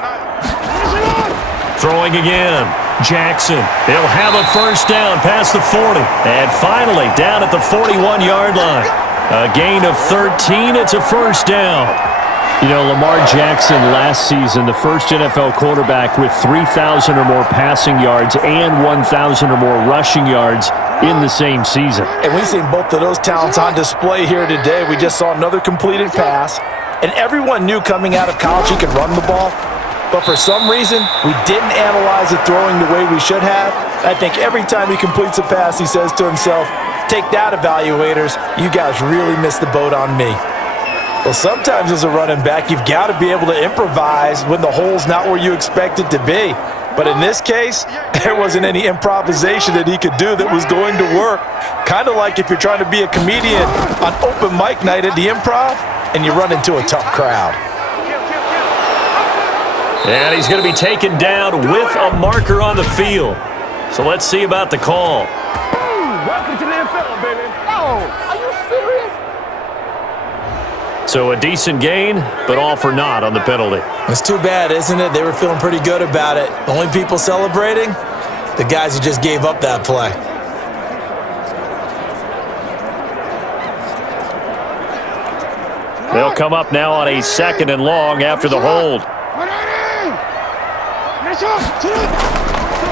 Throwing again. Jackson. He'll have a 1st down past the 40. And finally, down at the 41-yard line. A gain of 13. It's a 1st down. You know, Lamar Jackson last season, the first NFL quarterback with 3,000 or more passing yards and 1,000 or more rushing yards in the same season. And we've seen both of those talents on display here today. We just saw another completed pass. And everyone knew coming out of college he could run the ball. But for some reason, we didn't analyze it throwing the way we should have. I think every time he completes a pass, he says to himself, take that, evaluators. You guys really missed the boat on me. Well, sometimes as a running back, you've got to be able to improvise when the hole's not where you expect it to be. But in this case, there wasn't any improvisation that he could do that was going to work. Kind of like if you're trying to be a comedian on open mic night at the Improv and you run into a tough crowd. And he's going to be taken down with a marker on the field. So let's see about the call. Welcome to the NFL, baby. Oh, are you serious? So a decent gain, but all for naught on the penalty. It's too bad, isn't it? They were feeling pretty good about it. The only people celebrating, the guys who just gave up that play. They'll come up now on a 2nd and long after the hold.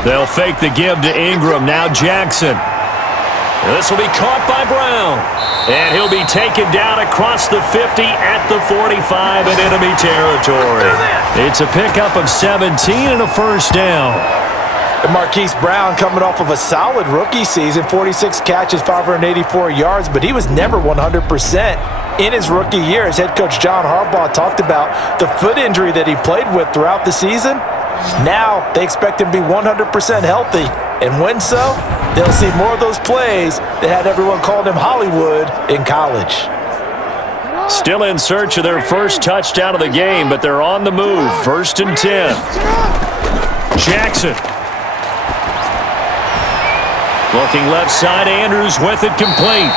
They'll fake the give to Ingram. Now Jackson. This will be caught by Brown. And he'll be taken down across the 50 at the 45 in enemy territory. It's a pickup of 17 and a 1st down. And Marquise Brown coming off of a solid rookie season, 46 catches, 584 yards, but he was never 100% in his rookie year. As head coach John Harbaugh talked about the foot injury that he played with throughout the season. Now they expect him to be 100% healthy. And when so, they'll see more of those plays that had everyone calling him Hollywood in college. Still in search of their first touchdown of the game, but they're on the move. 1st and 10. Jackson. Looking left side, Andrews with it complete.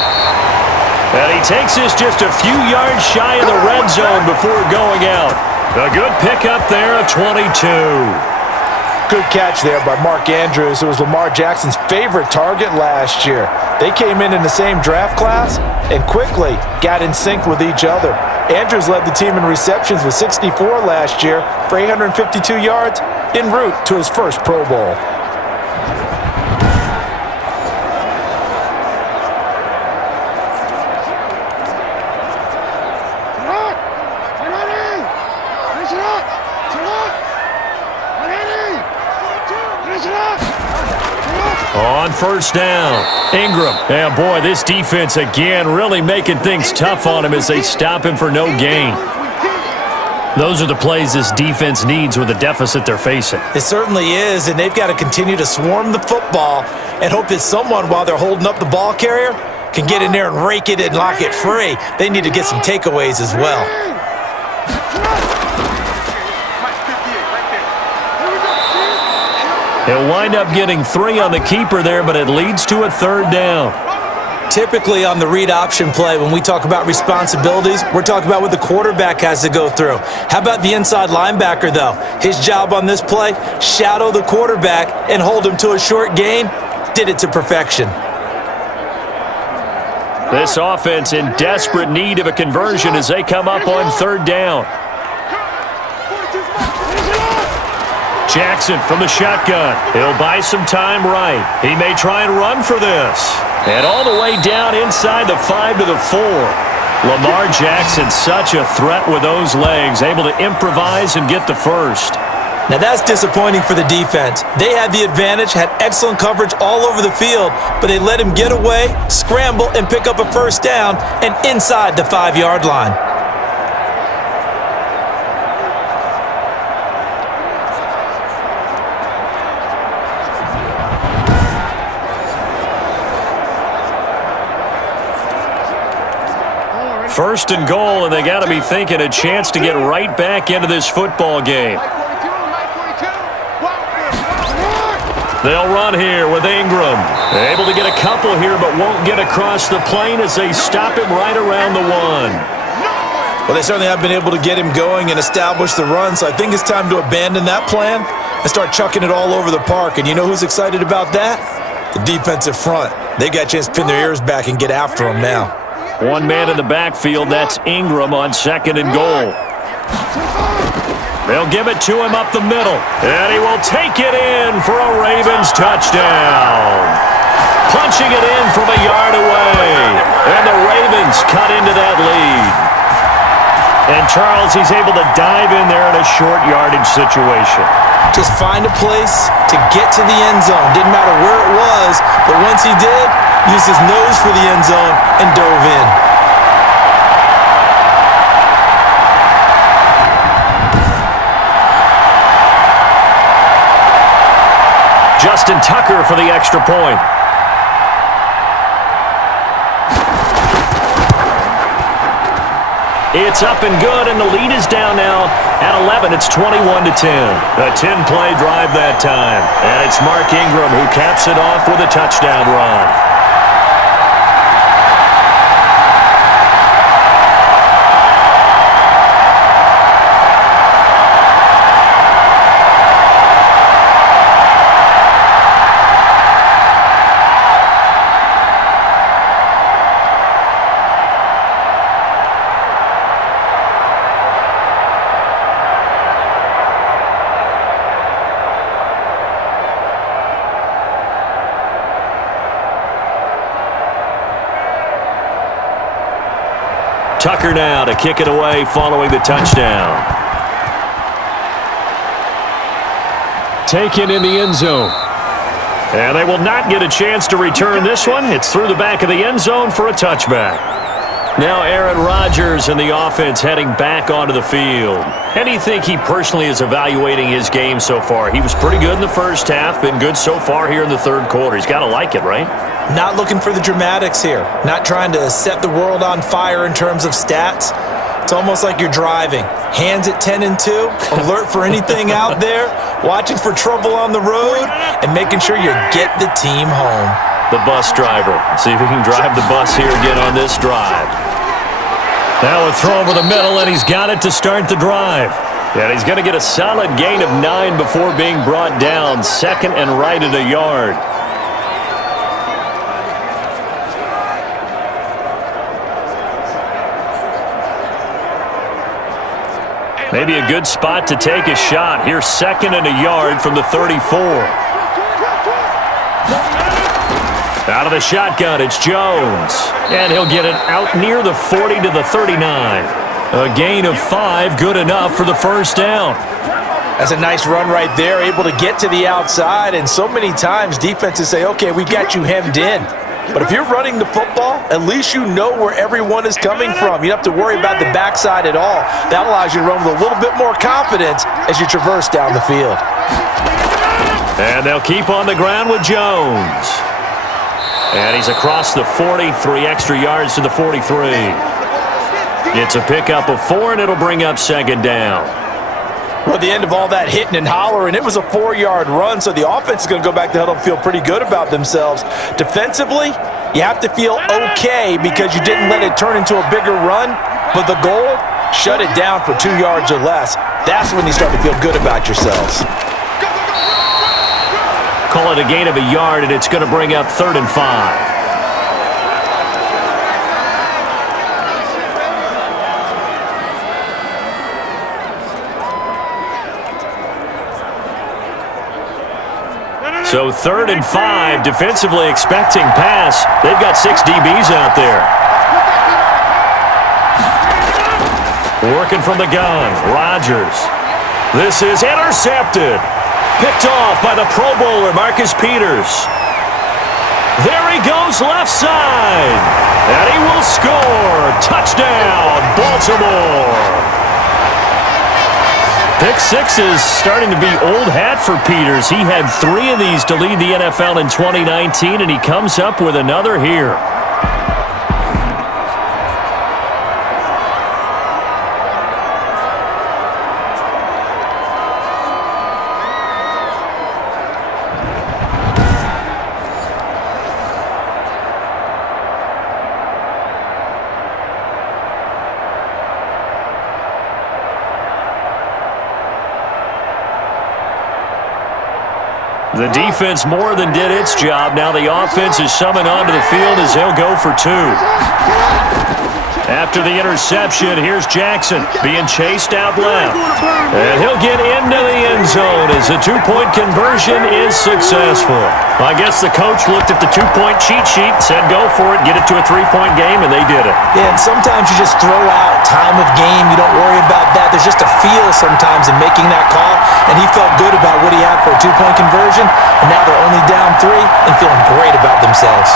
And he takes this just a few yards shy of the red zone before going out. A good pickup there of 22. Good catch there by Mark Andrews, who was Lamar Jackson's favorite target last year. They came in the same draft class and quickly got in sync with each other. Andrews led the team in receptions with 64 last year for 852 yards en route to his first Pro Bowl. On 1st down, Ingram. And boy, this defense again really making things tough on him as they stop him for no gain. Those are the plays this defense needs with the deficit they're facing. It certainly is, and they've got to continue to swarm the football and hope that someone, while they're holding up the ball carrier, can get in there and rake it and lock it free. They need to get some takeaways as well. He'll wind up getting 3 on the keeper there, but it leads to a 3rd down. Typically on the read option play, when we talk about responsibilities, we're talking about what the quarterback has to go through. How about the inside linebacker, though? His job on this play, shadow the quarterback and hold him to a short gain. Did it to perfection. This offense in desperate need of a conversion as they come up on 3rd down. Jackson from the shotgun. He'll buy some time right. He may try and run for this. And all the way down inside the 5 to the 4. Lamar Jackson, such a threat with those legs, able to improvise and get the first. Now that's disappointing for the defense. They had the advantage, had excellent coverage all over the field, but they let him get away, scramble, and pick up a first down and inside the 5-yard line. First and goal, and they got to be thinking a chance to get right back into this football game. They'll run here with Ingram. Able to get a couple here, but won't get across the plane as they stop him right around the 1. Well, they certainly have been able to get him going and establish the run, so I think it's time to abandon that plan and start chucking it all over the park. And you know who's excited about that? The defensive front. They got a chance to pin their ears back and get after him now. One man in the backfield, that's Ingram on second and goal. They'll give it to him up the middle, and he will take it in for a Ravens touchdown. Punching it in from a yard away, and the Ravens cut into that lead. And Charles, he's able to dive in there in a short yardage situation. Just find a place to get to the end zone. Didn't matter where it was, but once he did, used his nose for the end zone and dove in. Justin Tucker for the extra point. It's up and good, and the lead is down now at 11. It's 21-10. A 10-play drive that time. And it's Mark Ingram who caps it off with a touchdown run. Tucker now to kick it away following the touchdown. Taken in the end zone. And they will not get a chance to return this one. It's through the back of the end zone for a touchback. Now Aaron Rodgers and the offense heading back onto the field. How do you think he personally is evaluating his game so far? He was pretty good in the first half, been good so far here in the third quarter. He's got to like it, right? Not looking for the dramatics here. Not trying to set the world on fire in terms of stats. It's almost like you're driving. Hands at 10 and 2, alert for anything out there, watching for trouble on the road, and making sure you get the team home. The bus driver. See if he can drive the bus here again on this drive. Now a throw over the middle, and he's got it to start the drive. And he's going to get a solid gain of 9 before being brought down. Second and right at a yard. Maybe a good spot to take a shot. Here's second and a yard from the 34. Out of the shotgun, it's Jones. And he'll get it out near the 40 to the 39. A gain of 5, good enough for the first down. That's a nice run right there, able to get to the outside. And so many times defenses say, okay, we got you hemmed in. But if you're running the football, at least you know where everyone is coming from. You don't have to worry about the backside at all. That allows you to run with a little bit more confidence as you traverse down the field. And they'll keep on the ground with Jones. And he's across the 40, 3 extra yards to the 43. It's a pickup of 4, and it'll bring up second down. Well, at the end of all that hitting and hollering, it was a 4-yard run, so the offense is going to go back to huddle and feel pretty good about themselves. Defensively, you have to feel okay because you didn't let it turn into a bigger run, but the goal, shut it down for 2 yards or less. That's when you start to feel good about yourselves. Call it a gain of a yard, and it's going to bring up 3rd and 5. So 3rd and 5, defensively expecting pass. They've got 6 DBs out there. Working from the gun, Rodgers. This is intercepted. Picked off by the Pro Bowler, Marcus Peters. There he goes left side. And he will score. Touchdown, Baltimore. Pick six is starting to be old hat for Peters. He had 3 of these to lead the NFL in 2019, and he comes up with another here. The defense more than did its job. Now the offense is summoned onto the field as they'll go for 2. After the interception, here's Jackson being chased out left. And he'll get into the end zone as the 2-point conversion is successful. I guess the coach looked at the 2-point cheat sheet, said go for it, get it to a 3-point game, and they did it. Yeah, and sometimes you just throw out time of game. You don't worry about that. There's just a feel sometimes in making that call, and he felt good about what he had for a 2-point conversion, and now they're only down 3 and feeling great about themselves.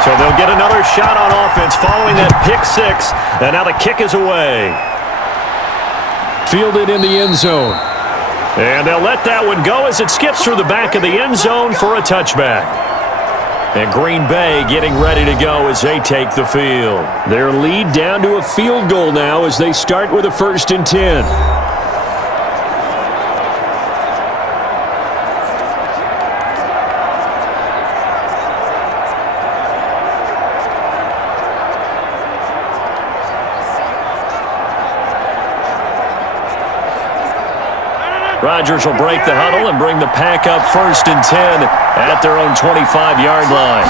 So they'll get another shot on offense following that pick 6, and now the kick is away. Fielded in the end zone. And they'll let that one go as it skips through the back of the end zone for a touchback. And Green Bay getting ready to go as they take the field. Their lead down to a field goal now as they start with a 1st and 10. Rodgers will break the huddle and bring the pack up 1st and 10 at their own 25-yard line.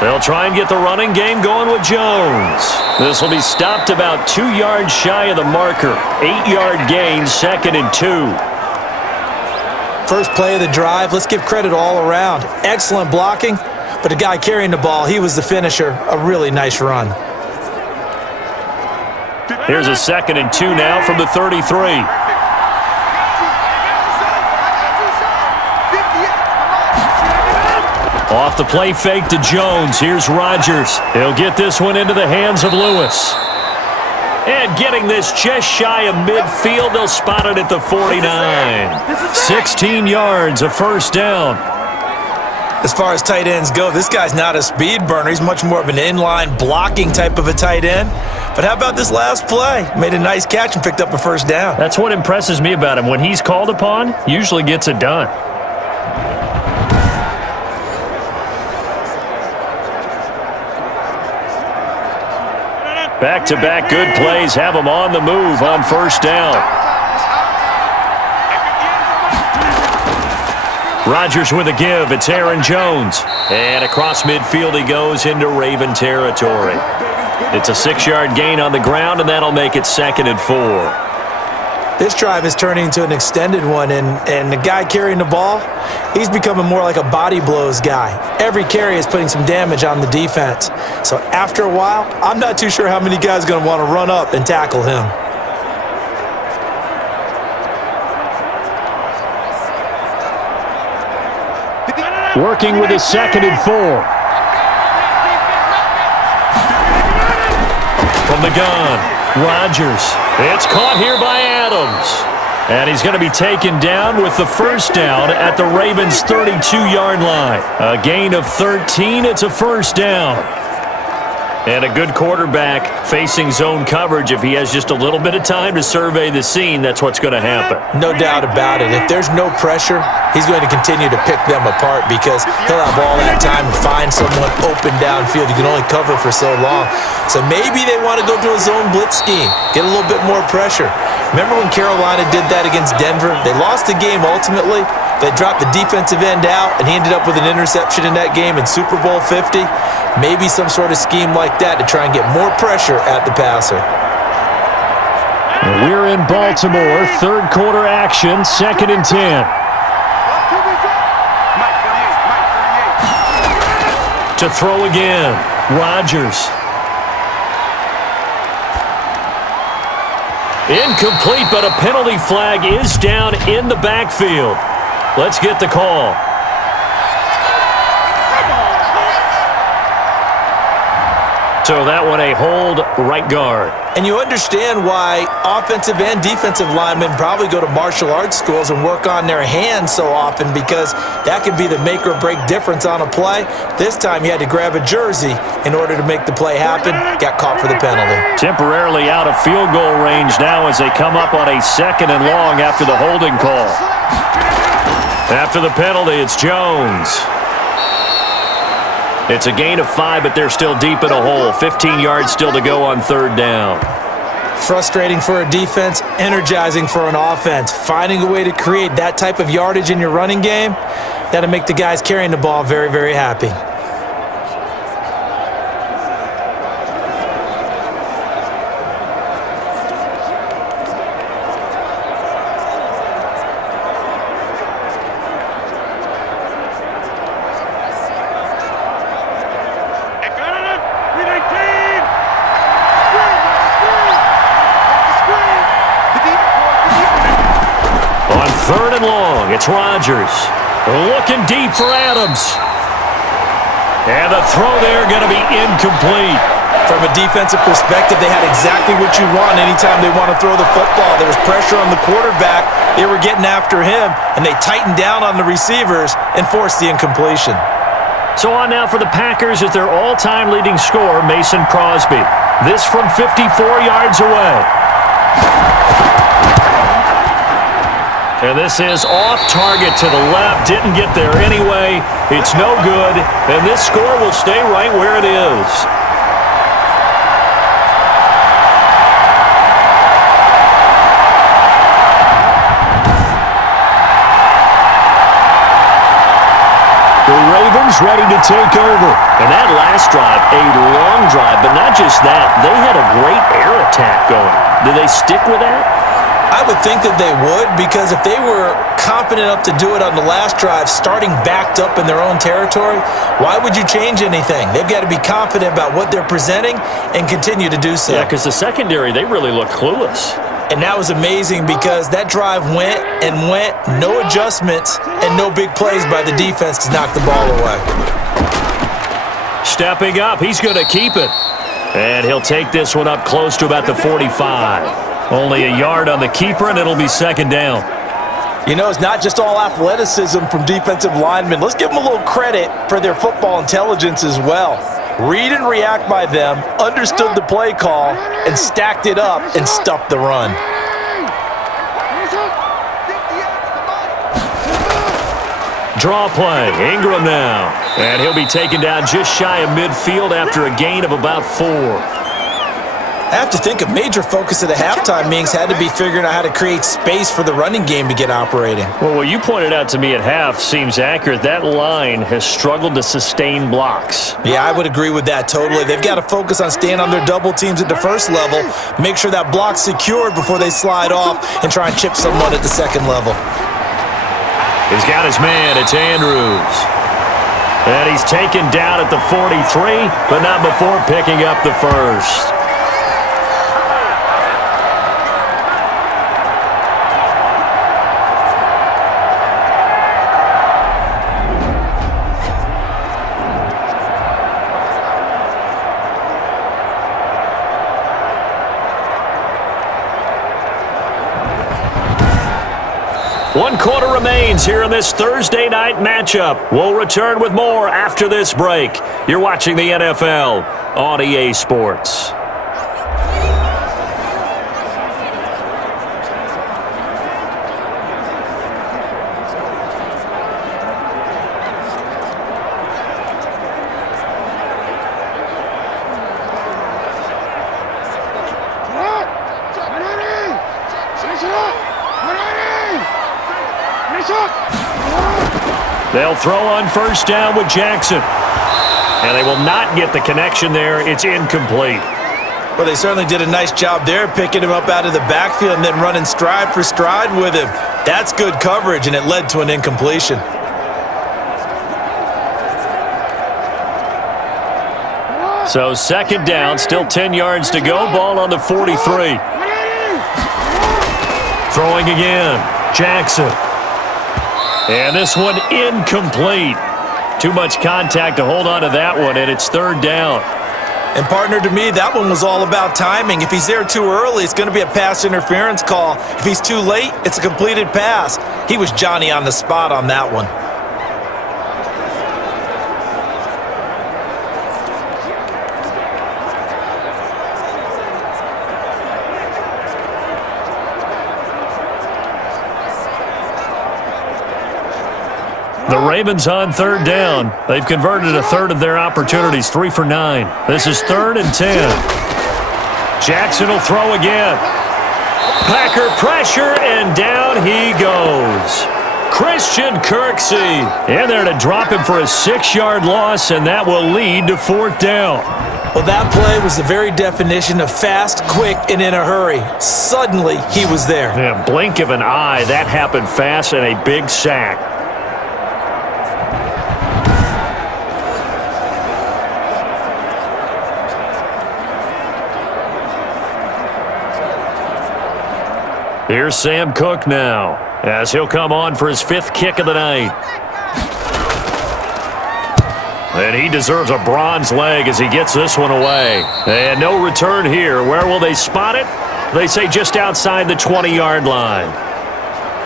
They'll try and get the running game going with Jones. This will be stopped about 2 yards shy of the marker. 8-yard gain, 2nd and 2. First play of the drive, let's give credit all around. Excellent blocking, but the guy carrying the ball, he was the finisher. A really nice run. Here's a 2nd and 2 now from the 33. Off the play fake to Jones. Here's Rodgers. He'll get this one into the hands of Lewis. And getting this just shy of midfield, they'll spot it at the 49. 16 yards, a 1st down. As far as tight ends go, this guy's not a speed burner. He's much more of an inline blocking type of a tight end. But how about this last play? Made a nice catch and picked up a 1st down. That's what impresses me about him. When he's called upon, usually gets it done. Back-to-back good plays have him on the move on 1st down. Rodgers with a give. It's Aaron Jones. And across midfield he goes into Raven territory. It's a 6-yard gain on the ground, and that'll make it 2nd and 4. This drive is turning into an extended one, and the guy carrying the ball, he's becoming more like a body blows guy. Every carry is putting some damage on the defense. So after a while, I'm not too sure how many guys are going to want to run up and tackle him. Working with a 2nd and 4. From the gun, Rodgers. It's caught here by Adams. And he's going to be taken down with the 1st down at the Ravens' 32-yard line. A gain of 13. It's a 1st down. And a good quarterback facing zone coverage. If he has just a little bit of time to survey the scene, that's what's going to happen. No doubt about it. If there's no pressure, he's going to continue to pick them apart because he'll have all that time to find someone open downfield. You can only cover for so long. So maybe they want to go to a zone blitz scheme, get a little bit more pressure. Remember when Carolina did that against Denver? They lost the game ultimately. They dropped the defensive end out, and he ended up with an interception in that game in Super Bowl 50. Maybe some sort of scheme like that to try and get more pressure at the passer. We're in Baltimore, third quarter action, 2nd and 10. To throw again, Rodgers. Incomplete, but a penalty flag is down in the backfield. Let's get the call. So that one a hold, right guard. And you understand why offensive and defensive linemen probably go to martial arts schools and work on their hands so often, because that can be the make or break difference on a play. This time he had to grab a jersey in order to make the play happen. Got caught for the penalty. Temporarily out of field goal range now as they come up on a 2nd and long after the holding call. After the penalty, it's Jones. It's a gain of 5, but they're still deep in a hole. 15 yards still to go on 3rd down. Frustrating for a defense, energizing for an offense. Finding a way to create that type of yardage in your running game, that'll make the guys carrying the ball very, very happy. It's Rodgers looking deep for Adams. And the throw there going to be incomplete. From a defensive perspective, they had exactly what you want anytime they want to throw the football. There was pressure on the quarterback. They were getting after him, and they tightened down on the receivers and forced the incompletion. So on now for the Packers is their all-time leading scorer, Mason Crosby. This from 54 yards away. And this is off target to the left. Didn't get there anyway. It's no good. And this score will stay right where it is. The Ravens ready to take over. And that last drive, a long drive, but not just that. They had a great air attack going. Did they stick with that? I would think that they would, because if they were confident enough to do it on the last drive, starting backed up in their own territory, why would you change anything? They've got to be confident about what they're presenting and continue to do so. Yeah, because the secondary, they really look clueless. And that was amazing, because that drive went and went, no adjustments and no big plays by the defense to knock the ball away. Stepping up, he's going to keep it. And he'll take this one up close to about the 45. Only a yard on the keeper, and it'll be 2nd down. You know, it's not just all athleticism from defensive linemen. Let's give them a little credit for their football intelligence as well. Read and react by them, understood the play call, and stacked it up and stuffed the run. Draw play, Ingram now. And he'll be taken down just shy of midfield after a gain of about 4. I have to think a major focus of the halftime meetings had to be figuring out how to create space for the running game to get operating. Well, what you pointed out to me at half seems accurate. That line has struggled to sustain blocks. Yeah, I would agree with that totally. They've got to focus on staying on their double teams at the first level, make sure that block's secured before they slide off and try and chip someone at the 2nd level. He's got his man. It's Andrews. And he's taken down at the 43, but not before picking up the first. One quarter remains here in this Thursday night matchup. We'll return with more after this break. You're watching the NFL on EA Sports. They'll throw on 1st down with Jackson. And they will not get the connection there. It's incomplete. Well, they certainly did a nice job there, picking him up out of the backfield and then running stride for stride with him. That's good coverage, and it led to an incompletion. So second down, still 10 yards to go. Ball on the 43. Throwing again, Jackson. And this one incomplete. Too much contact to hold on to that one, and it's third down. And partner, to me, that one was all about timing. If he's there too early, it's going to be a pass interference call. If he's too late, it's a completed pass. He was Johnny on the spot on that one. The Ravens on third down. They've converted a third of their opportunities, 3 for 9. This is 3rd and 10. Jackson will throw again. Packer pressure, and down he goes. Christian Kirksey in there to drop him for a 6-yard loss, and that will lead to 4th down. Well, that play was the very definition of fast, quick, and in a hurry. Suddenly, he was there. Yeah, blink of an eye. That happened fast, and a big sack. Here's Sam Cook now, as he'll come on for his 5th kick of the night. And he deserves a bronze leg as he gets this one away. And no return here. Where will they spot it? They say just outside the 20-yard line.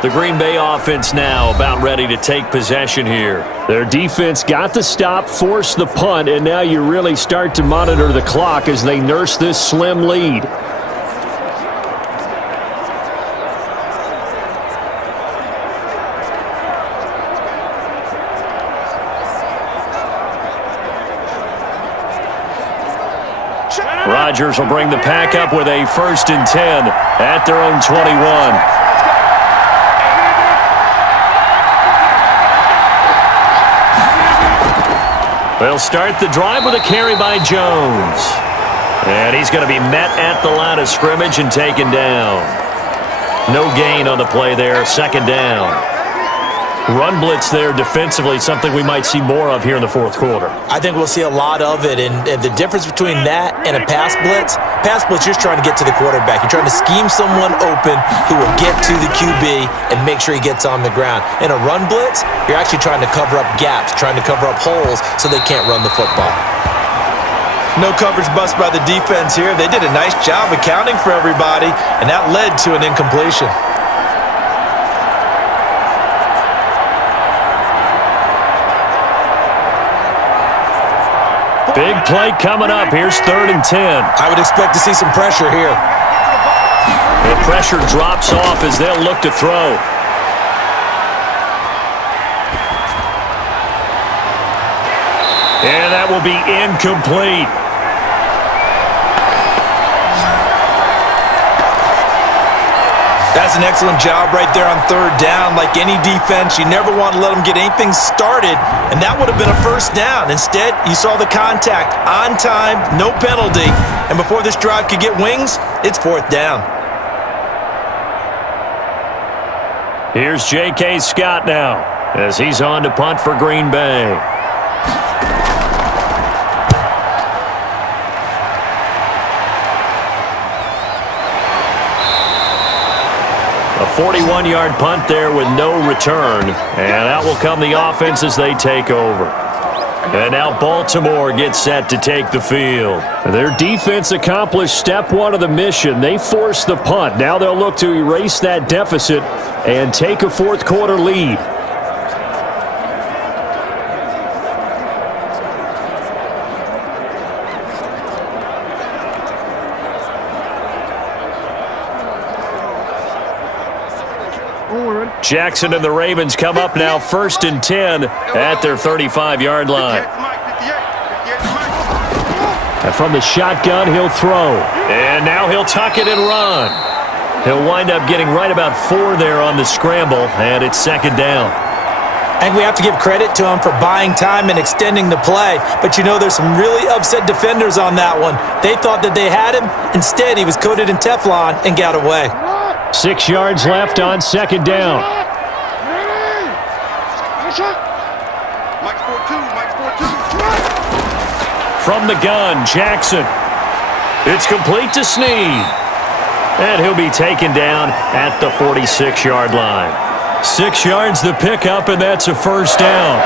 The Green Bay offense now about ready to take possession here. Their defense got the stop, forced the punt, and now you really start to monitor the clock as they nurse this slim lead. Rodgers will bring the pack up with a 1st and 10 at their own 21. They'll start the drive with a carry by Jones. And he's going to be met at the line of scrimmage and taken down. No gain on the play there, 2nd down. Run blitz there defensively, something we might see more of here in the 4th quarter. I think we'll see a lot of it, and the difference between that and a pass blitz, you're just trying to get to the quarterback. You're trying to scheme someone open who will get to the QB and make sure he gets on the ground. In a run blitz, you're actually trying to cover up gaps, trying to cover up holes so they can't run the football. No coverage bust by the defense here. They did a nice job accounting for everybody, and that led to an incompletion. Big play coming up. Here's 3rd and 10. I would expect to see some pressure here. The pressure drops off as they'll look to throw. And that will be incomplete. That's an excellent job right there on 3rd down. Like any defense, you never want to let them get anything started, and that would have been a 1st down. Instead, you saw the contact on time, no penalty, and before this drive could get wings, it's 4th down. Here's J.K. Scott now as he's on to punt for Green Bay. A 41-yard punt there with no return. And out will come the offense as they take over. And now Baltimore gets set to take the field. Their defense accomplished step 1 of the mission. They forced the punt. Now they'll look to erase that deficit and take a 4th quarter lead. Jackson and the Ravens come up now 1st and 10 at their 35-yard line. And from the shotgun, he'll throw. And now he'll tuck it and run. He'll wind up getting right about 4 there on the scramble, and it's 2nd down. I think we have to give credit to him for buying time and extending the play. But, you know, there's some really upset defenders on that one. They thought that they had him. Instead, he was coated in Teflon and got away. 6 yards left on second down. From the gun, Jackson. It's complete to Snead. And he'll be taken down at the 46-yard line. 6 yards the pickup, and that's a first down.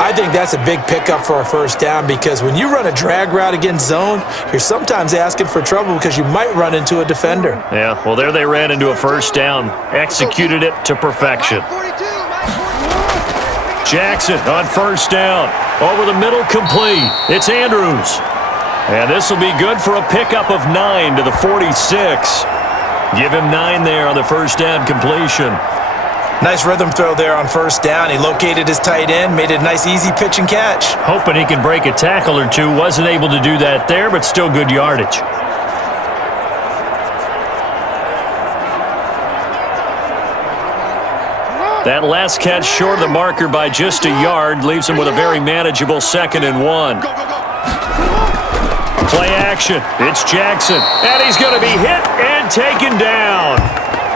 I think that's a big pickup for a first down because when you run a drag route against zone, you're sometimes asking for trouble because you might run into a defender. Yeah, well, there they ran into a first down. Executed it to perfection. Jackson on first down. Over the middle, complete. It's Andrews. And this will be good for a pickup of 9 to the 46. Give him 9 there on the first down completion. Nice rhythm throw there on first down. He located his tight end, made it a nice, easy pitch and catch. Hoping he can break a tackle or two. Wasn't able to do that there, but still good yardage. That last catch short of the marker by just a yard leaves him with a very manageable 2nd and 1. Play action. It's Jackson. And he's going to be hit and taken down.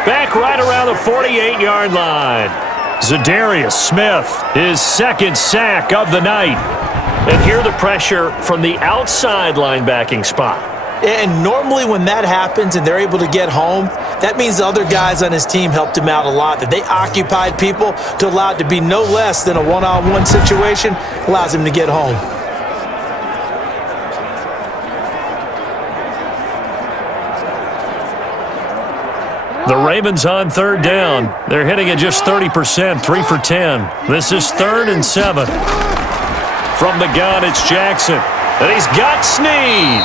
Back right around the 48-yard line. Zadarius Smith, his 2nd sack of the night. And here the pressure from the outside linebacking spot. And normally when that happens and they're able to get home, that means the other guys on his team helped him out a lot. That they occupied people to allow it to be no less than a one-on-one situation allows him to get home. The Ravens on third down. They're hitting at just 30%, 3 for 10. This is 3rd and 7. From the gun, it's Jackson. And he's got Snead.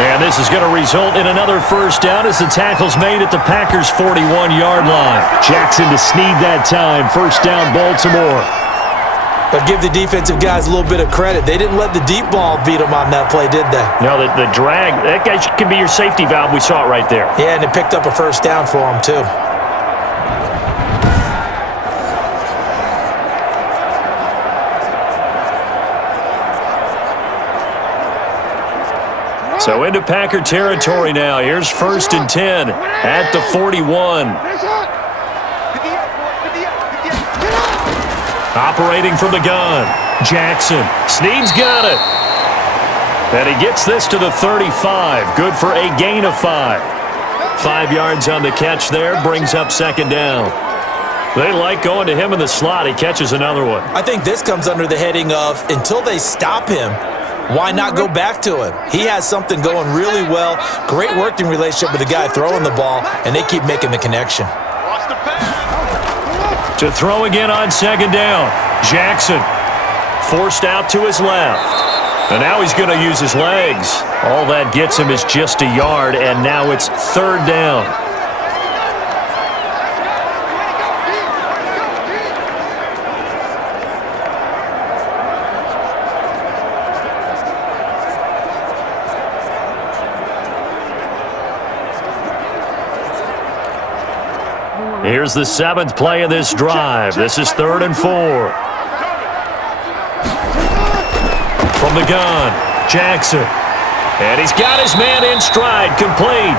And this is going to result in another first down as the tackle's made at the Packers' 41-yard line. Jackson to Snead that time. First down, Baltimore. But give the defensive guys a little bit of credit. They didn't let the deep ball beat them on that play, did they? No, the drag, that guy can be your safety valve. We saw it right there. Yeah, and it picked up a first down for him, too. So into Packer territory now. Here's 1st and 10 at the 41. Operating from the gun, Jackson. Snead's got it. And he gets this to the 35. Good for a gain of 5. 5 yards on the catch there. Brings up 2nd down. They like going to him in the slot. He catches another one. I think this comes under the heading of until they stop him, why not go back to him? He has something going really well. Great working relationship with the guy throwing the ball, and they keep making the connection. To throw again on 2nd down. Jackson forced out to his left. And now he's going to use his legs. All that gets him is just a yard, and now it's 3rd down. Here's the 7th play of this drive. This is 3rd and 4. From the gun, Jackson. And he's got his man in stride, complete.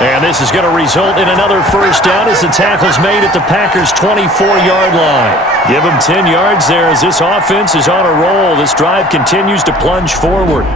And this is going to result in another first down as the tackle's made at the Packers' 24-yard line. Give him 10 yards there as this offense is on a roll. This drive continues to plunge forward.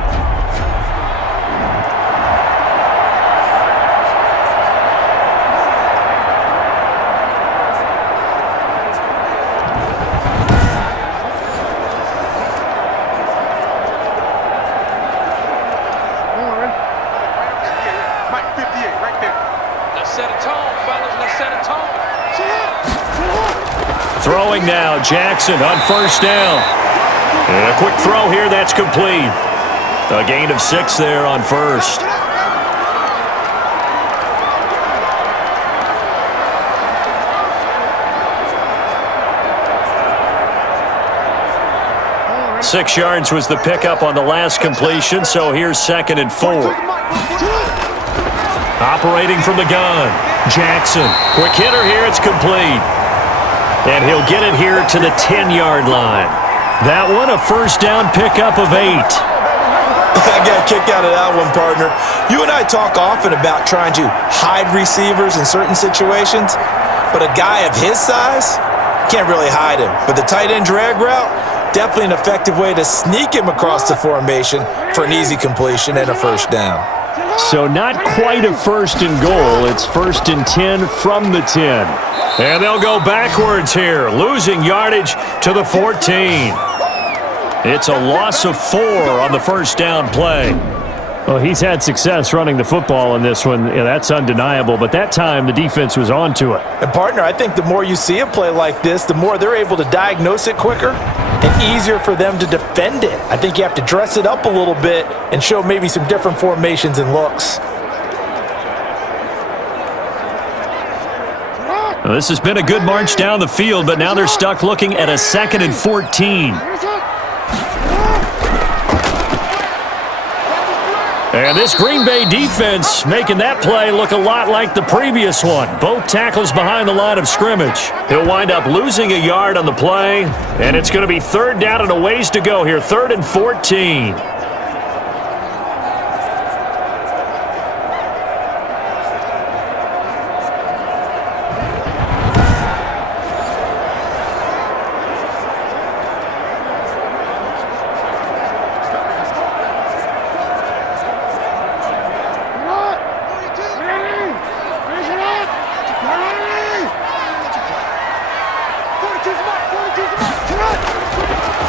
Throwing now, Jackson on first down. And a quick throw here, that's complete. A gain of 6 there on first. Six yards was the pickup on the last completion, so here's 2nd and 4. Operating from the gun, Jackson. Quick hitter here, it's complete. And he'll get it here to the 10-yard line. That one, a first down pickup of 8. I got a kick out of that one, partner. You and I talk often about trying to hide receivers in certain situations, but a guy of his size can't really hide him. But the tight end drag route, definitely an effective way to sneak him across the formation for an easy completion and a first down. So not quite a first and goal. It's first and 10 from the 10. And they'll go backwards here, losing yardage to the 14. It's a loss of 4 on the first down play. Well, he's had success running the football in this one. Yeah, that's undeniable. But that time, the defense was onto it. And, partner, I think the more you see a play like this, the more they're able to diagnose it quicker and easier for them to defend it. I think you have to dress it up a little bit and show maybe some different formations and looks. Well, this has been a good march down the field, but now they're stuck looking at a 2nd and 14. And this Green Bay defense making that play look a lot like the previous one. Both tackles behind the line of scrimmage. He'll wind up losing a yard on the play, and it's going to be 3rd down and a ways to go here, 3rd and 14.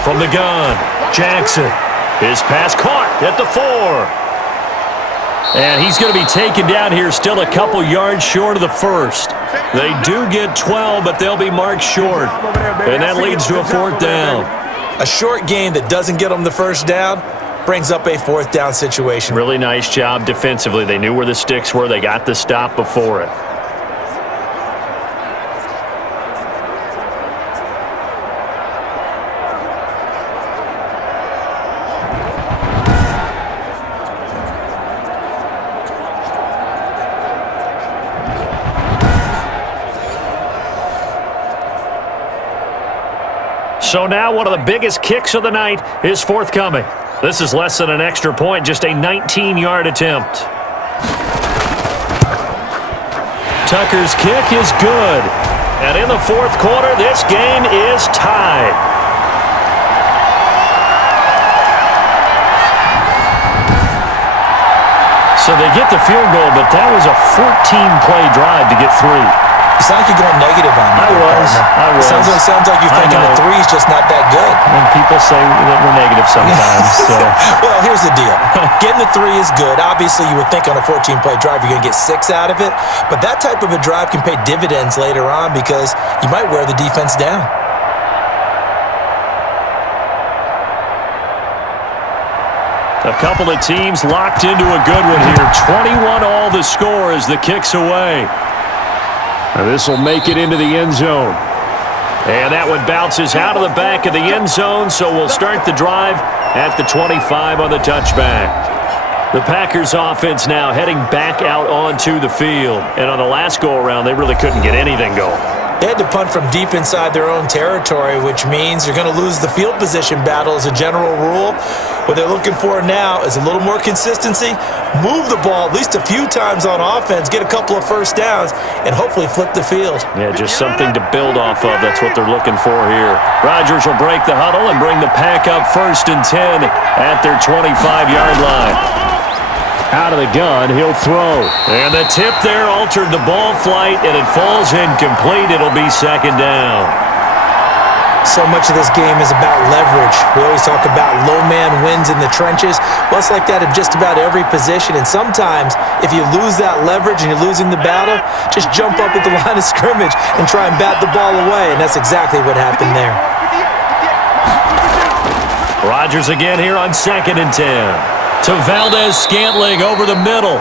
From the gun, Jackson. His pass caught at the 4. And he's going to be taken down here, still a couple yards short of the first. They do get 12, but they'll be marked short. And that leads to a 4th down. A short gain that doesn't get them the first down brings up a 4th down situation. Really nice job defensively. They knew where the sticks were. They got the stop before it. So now one of the biggest kicks of the night is forthcoming. This is less than an extra point, just a 19-yard attempt. Tucker's kick is good. And in the 4th quarter, this game is tied. So they get the field goal, but that was a 14-play drive to get 3. You sound like you're going negative on me. I was. It sounds like you're thinking the 3's just not that good. And people say that we're negative sometimes. So. Well, here's the deal. Getting the 3 is good. Obviously, you would think on a 14-play drive you're going to get 6 out of it. But that type of a drive can pay dividends later on because you might wear the defense down. A couple of teams locked into a good one here. 21 all the score as the kick's away. And this will make it into the end zone. And that one bounces out of the back of the end zone, so we'll start the drive at the 25 on the touchback. The Packers offense now heading back out onto the field. And on the last go-around, they really couldn't get anything going. They had to punt from deep inside their own territory, which means you're going to lose the field position battle as a general rule. What they're looking for now is a little more consistency, move the ball at least a few times on offense, get a couple of first downs, and hopefully flip the field. Yeah, just something to build off of. That's what they're looking for here. Rodgers will break the huddle and bring the pack up 1st and 10 at their 25-yard line. Out of the gun, he'll throw. And the tip there altered the ball flight, and it falls incomplete. It'll be 2nd down. So much of this game is about leverage. We always talk about low man wins in the trenches. Well, it's like that in just about every position. And sometimes, if you lose that leverage and you're losing the battle, just jump up at the line of scrimmage and try and bat the ball away. And that's exactly what happened there. Rodgers again here on 2nd and 10. To Valdez-Scantling over the middle.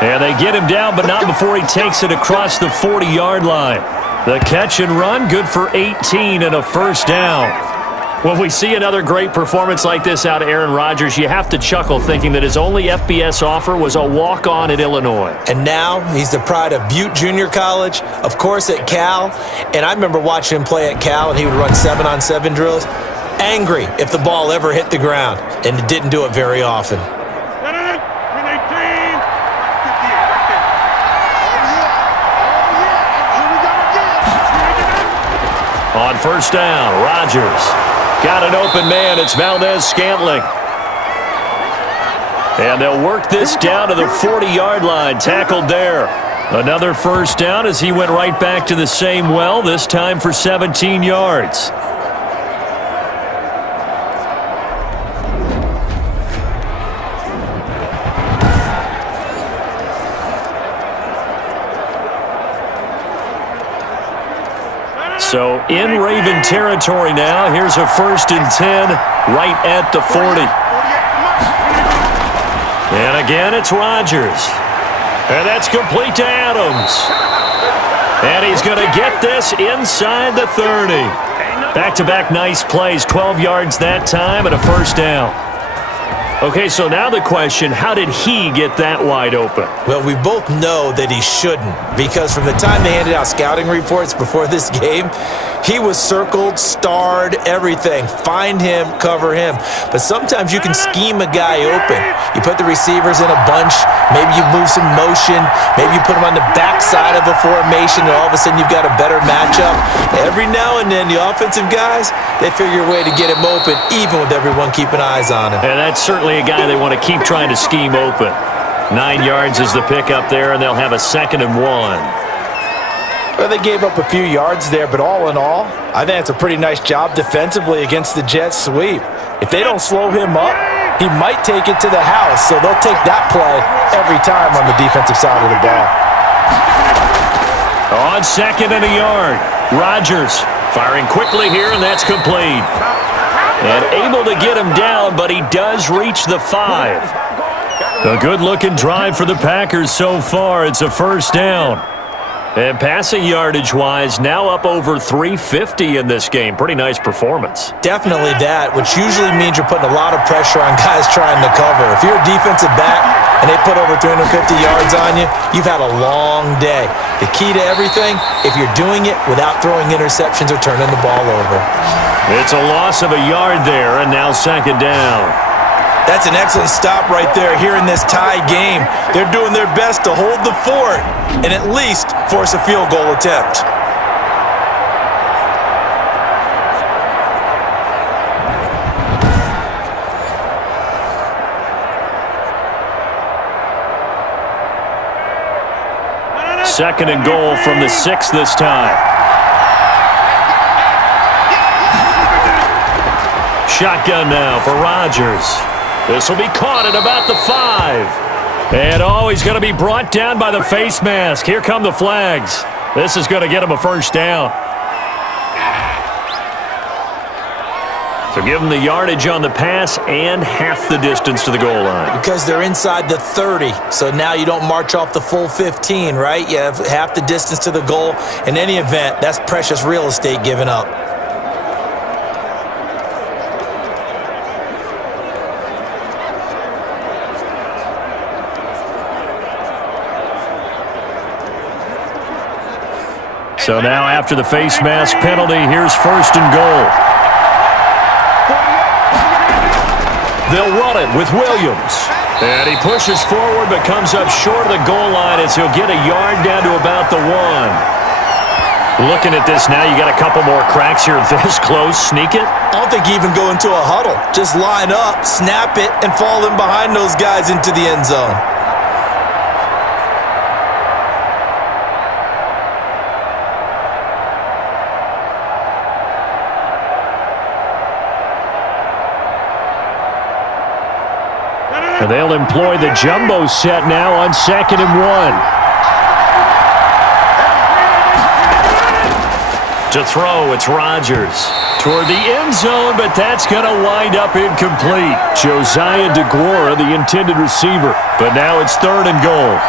And they get him down, but not before he takes it across the 40-yard line. The catch and run, good for 18 and a first down. When we see another great performance like this out of Aaron Rodgers, you have to chuckle thinking that his only FBS offer was a walk-on at Illinois. And now he's the pride of Butte Junior College, of course at Cal. And I remember watching him play at Cal, and he would run 7-on-7 drills. Angry if the ball ever hit the ground, and it didn't do it very often. On first down, Rodgers got an open man. It's Valdez-Scantling. And they'll work this down to the 40-yard line, tackled there. Another first down as he went right back to the same well, this time for 17 yards. So in Raven territory now. Here's a 1st and 10 right at the 40. And again, it's Rodgers. And that's complete to Adams. And he's going to get this inside the 30. Back-to-back nice plays, 12 yards that time and a first down. Okay, so now the question, how did he get that wide open? Well, we both know that he shouldn't, because from the time they handed out scouting reports before this game, he was circled, starred, everything. Find him, cover him. But sometimes you can scheme a guy open. You put the receivers in a bunch, maybe you move some motion, maybe you put them on the backside of a formation, and all of a sudden you've got a better matchup. Every now and then, the offensive guys, they figure a way to get him open, even with everyone keeping eyes on him. And that's certainly a guy they want to keep trying to scheme open. 9 yards is the pickup there, and they'll have a 2nd and 1. Well, they gave up a few yards there, but all in all, I think it's a pretty nice job defensively against the Jets sweep. If they don't slow him up, he might take it to the house, so they'll take that play every time on the defensive side of the ball. On 2nd and a yard, Rodgers firing quickly here, and that's complete. And able to get him down, but he does reach the 5. A good-looking drive for the Packers so far. It's a first down. And passing yardage-wise, now up over 350 in this game. Pretty nice performance. Definitely that, which usually means you're putting a lot of pressure on guys trying to cover. If you're a defensive back and they put over 350 yards on you, you've had a long day. The key to everything, if you're doing it without throwing interceptions or turning the ball over. It's a loss of a yard there, and now 2nd down. That's an excellent stop right there here in this tie game. They're doing their best to hold the fort and at least force a field goal attempt. Second and goal from the 6 this time. Shotgun now for Rodgers. This will be caught at about the 5. And he's going to be brought down by the face mask. Here come the flags. This is going to get him a first down. So give them the yardage on the pass and half the distance to the goal line. Because they're inside the 30, so now you don't march off the full 15, right? You have half the distance to the goal. In any event, that's precious real estate given up. So now after the face mask penalty, here's 1st and goal. They'll run it with Williams. And he pushes forward but comes up short of the goal line as he'll get a yard down to about the 1. Looking at this now, you got a couple more cracks here this close. Sneak it? I don't think you even go into a huddle. Just line up, snap it, and fall in behind those guys into the end zone. And they'll employ the jumbo set now on 2nd and 1. To throw, it's Rodgers. Toward the end zone, but that's going to wind up incomplete. Josiah DeGuara, the intended receiver. But now it's 3rd and goal.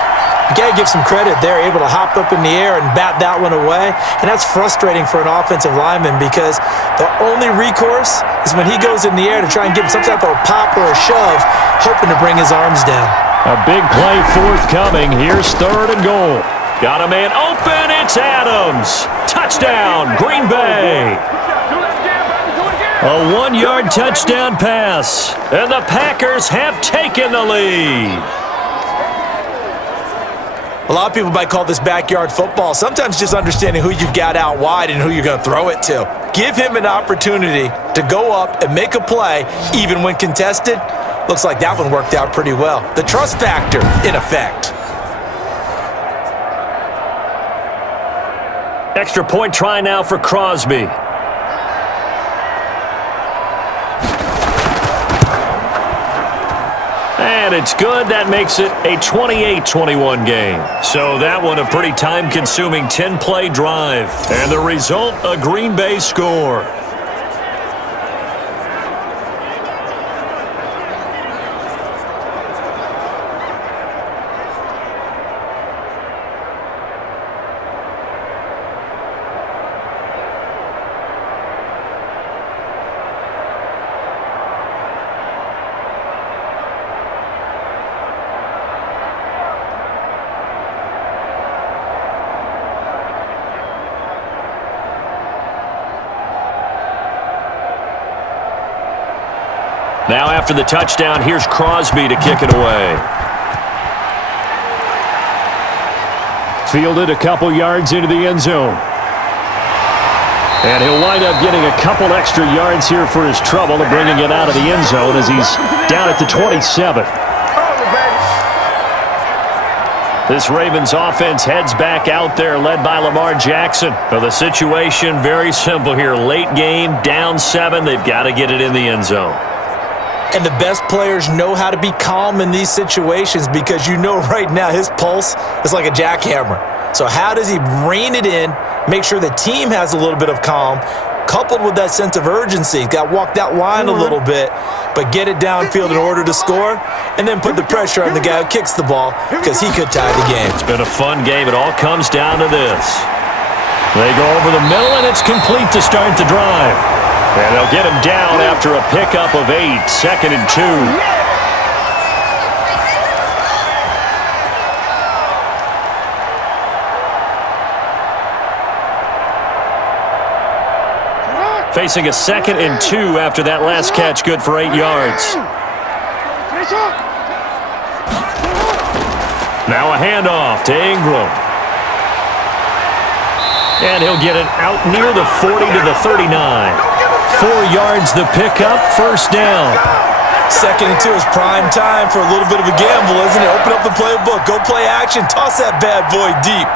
You got to give some credit. They're able to hop up in the air and bat that one away, and that's frustrating for an offensive lineman because the only recourse is when he goes in the air to try and give him some type of a pop or a shove, hoping to bring his arms down. A big play forthcoming. Here's 3rd and goal. Got a man open. It's Adams. Touchdown, Green Bay. A 1-yard touchdown pass, and the Packers have taken the lead. A lot of people might call this backyard football. Sometimes just understanding who you've got out wide and who you're going to throw it to. Give him an opportunity to go up and make a play, even when contested. Looks like that one worked out pretty well. The trust factor in effect. Extra point try now for Crosby. And it's good. That makes it a 28-21 game. So that one a pretty time-consuming 10-play drive. And the result, a Green Bay score. Now after the touchdown, here's Crosby to kick it away. Fielded a couple yards into the end zone. And he'll wind up getting a couple extra yards here for his trouble and bringing it out of the end zone as he's down at the 27. This Ravens offense heads back out there, led by Lamar Jackson. Well, the situation very simple here. Late game, down 7. They've got to get it in the end zone. And the best players know how to be calm in these situations because you know right now his pulse is like a jackhammer. So how does he rein it in, make sure the team has a little bit of calm, coupled with that sense of urgency? Got to walk that line a little bit, but get it downfield in order to score, and then put the pressure on the guy who kicks the ball because he could tie the game. It's been a fun game. It all comes down to this. They go over the middle, and it's complete to start the drive. And they'll get him down after a pickup of 8, 2nd and 2. Facing a 2nd and 2 after that last catch, good for 8 yards. Now a handoff to Ingram. And he'll get it out near the 40 to the 39. 4 yards the pickup, 1st down. 2nd and 2 is prime time for a little bit of a gamble, isn't it? Open up the playbook, go play action, toss that bad boy deep.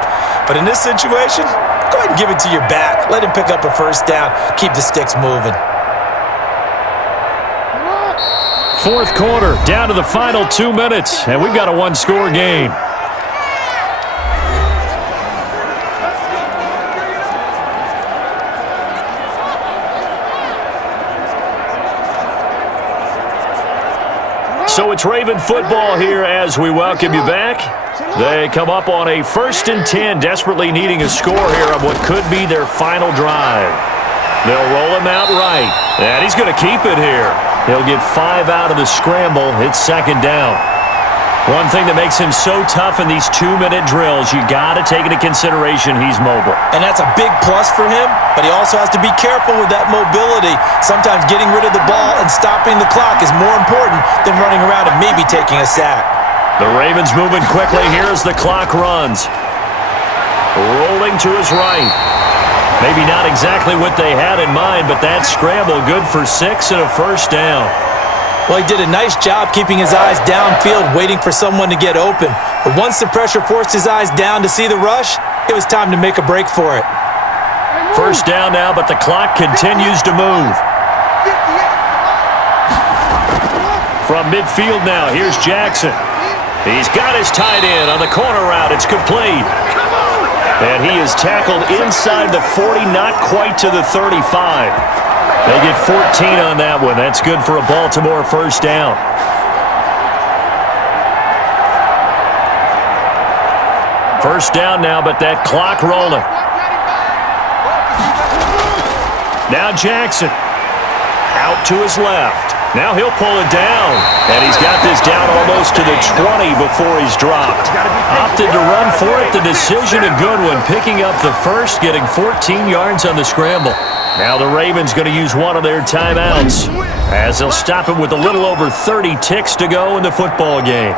But in this situation, go ahead and give it to your back. Let him pick up a 1st down, keep the sticks moving. 4th quarter, down to the final 2 minutes, and we've got a 1-score game. So it's Raven football here as we welcome you back. They come up on a 1st and 10, desperately needing a score here on what could be their final drive. They'll roll him out right, and he's going to keep it here. He'll get 5 out of the scramble. It's 2nd down. One thing that makes him so tough in these 2-minute drills, you got to take into consideration he's mobile. And that's a big plus for him, but he also has to be careful with that mobility. Sometimes getting rid of the ball and stopping the clock is more important than running around and maybe taking a sack. The Ravens moving quickly here as the clock runs. Rolling to his right. Maybe not exactly what they had in mind, but that scramble good for 6 and a 1st down. Well, he did a nice job keeping his eyes downfield, waiting for someone to get open. But once the pressure forced his eyes down to see the rush, it was time to make a break for it. 1st down now, but the clock continues to move. From midfield now, here's Jackson. He's got his tight end on the corner route. It's complete. And he is tackled inside the 40, not quite to the 35. They get 14 on that one. That's good for a Baltimore 1st down. First down now, but that clock rolling. Now Jackson. Out to his left. Now he'll pull it down. And he's got this down almost to the 20 before he's dropped. Opted to run for it. The decision a good one. Picking up the first, getting 14 yards on the scramble. Now the Ravens going to use one of their timeouts as they'll stop it with a little over 30 ticks to go in the football game.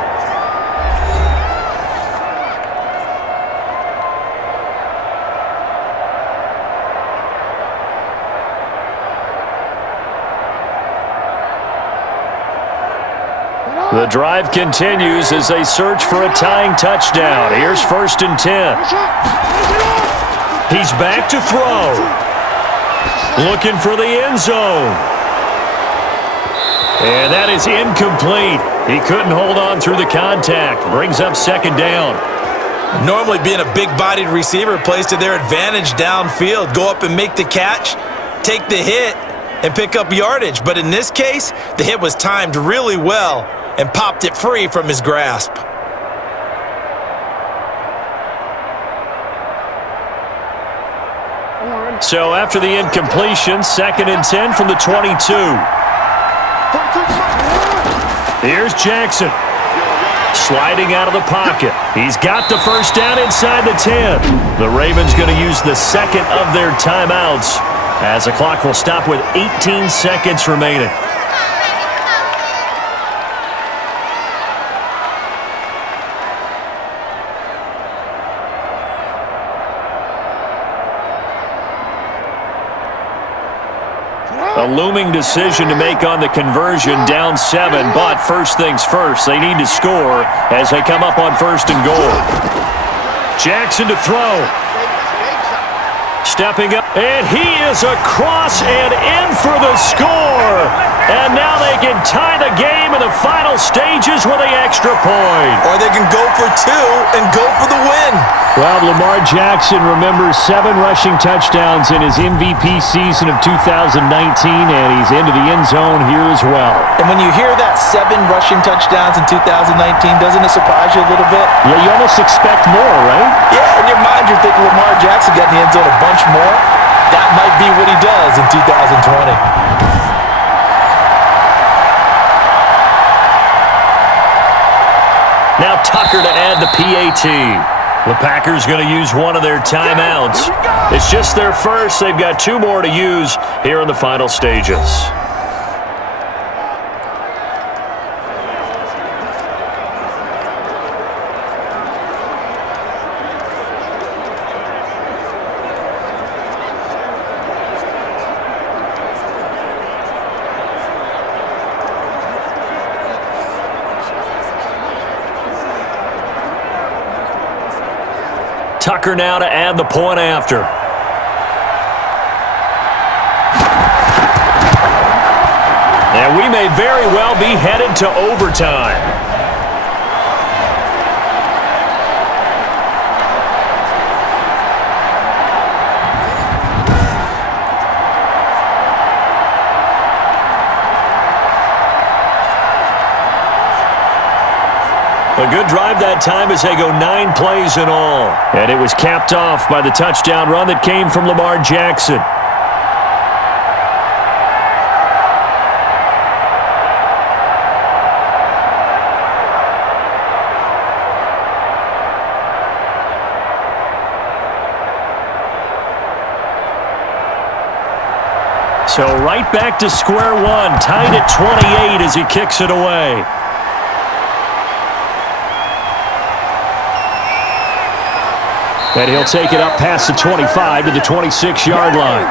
The drive continues as they search for a tying touchdown. Here's 1st and 10. He's back to throw. Looking for the end zone. And that is incomplete. He couldn't hold on through the contact. Brings up 2nd down. Normally being a big-bodied receiver plays to their advantage downfield. Go up and make the catch, take the hit, and pick up yardage. But in this case, the hit was timed really well and popped it free from his grasp. So after the incompletion, 2nd and 10 from the 22. Here's Jackson. Sliding out of the pocket. He's got the first down inside the 10. The Ravens going to use the second of their timeouts as the clock will stop with 18 seconds remaining. A looming decision to make on the conversion, down 7, but first things first, they need to score as they come up on 1st and goal. Jackson to throw. Stepping up, and he is across and in for the score. And now they can tie the game in the final stages with an extra point. Or they can go for 2 and go for the win. Well, Lamar Jackson remembers 7 rushing touchdowns in his MVP season of 2019, and he's into the end zone here as well. And when you hear that 7 rushing touchdowns in 2019, doesn't it surprise you a little bit? Yeah, you almost expect more, right? Yeah, in your mind you're thinking Lamar Jackson got in the end zone a bunch more. That might be what he does in 2020. Now Tucker to add the PAT. The Packers going to use one of their timeouts. It's just their first. They've got 2 more to use here in the final stages. Tucker now to add the point after. And we may very well be headed to overtime. A good drive that time as they go 9 plays in all. And it was capped off by the touchdown run that came from Lamar Jackson. So right back to square one, tied at 28 as he kicks it away. And he'll take it up past the 25 to the 26-yard line.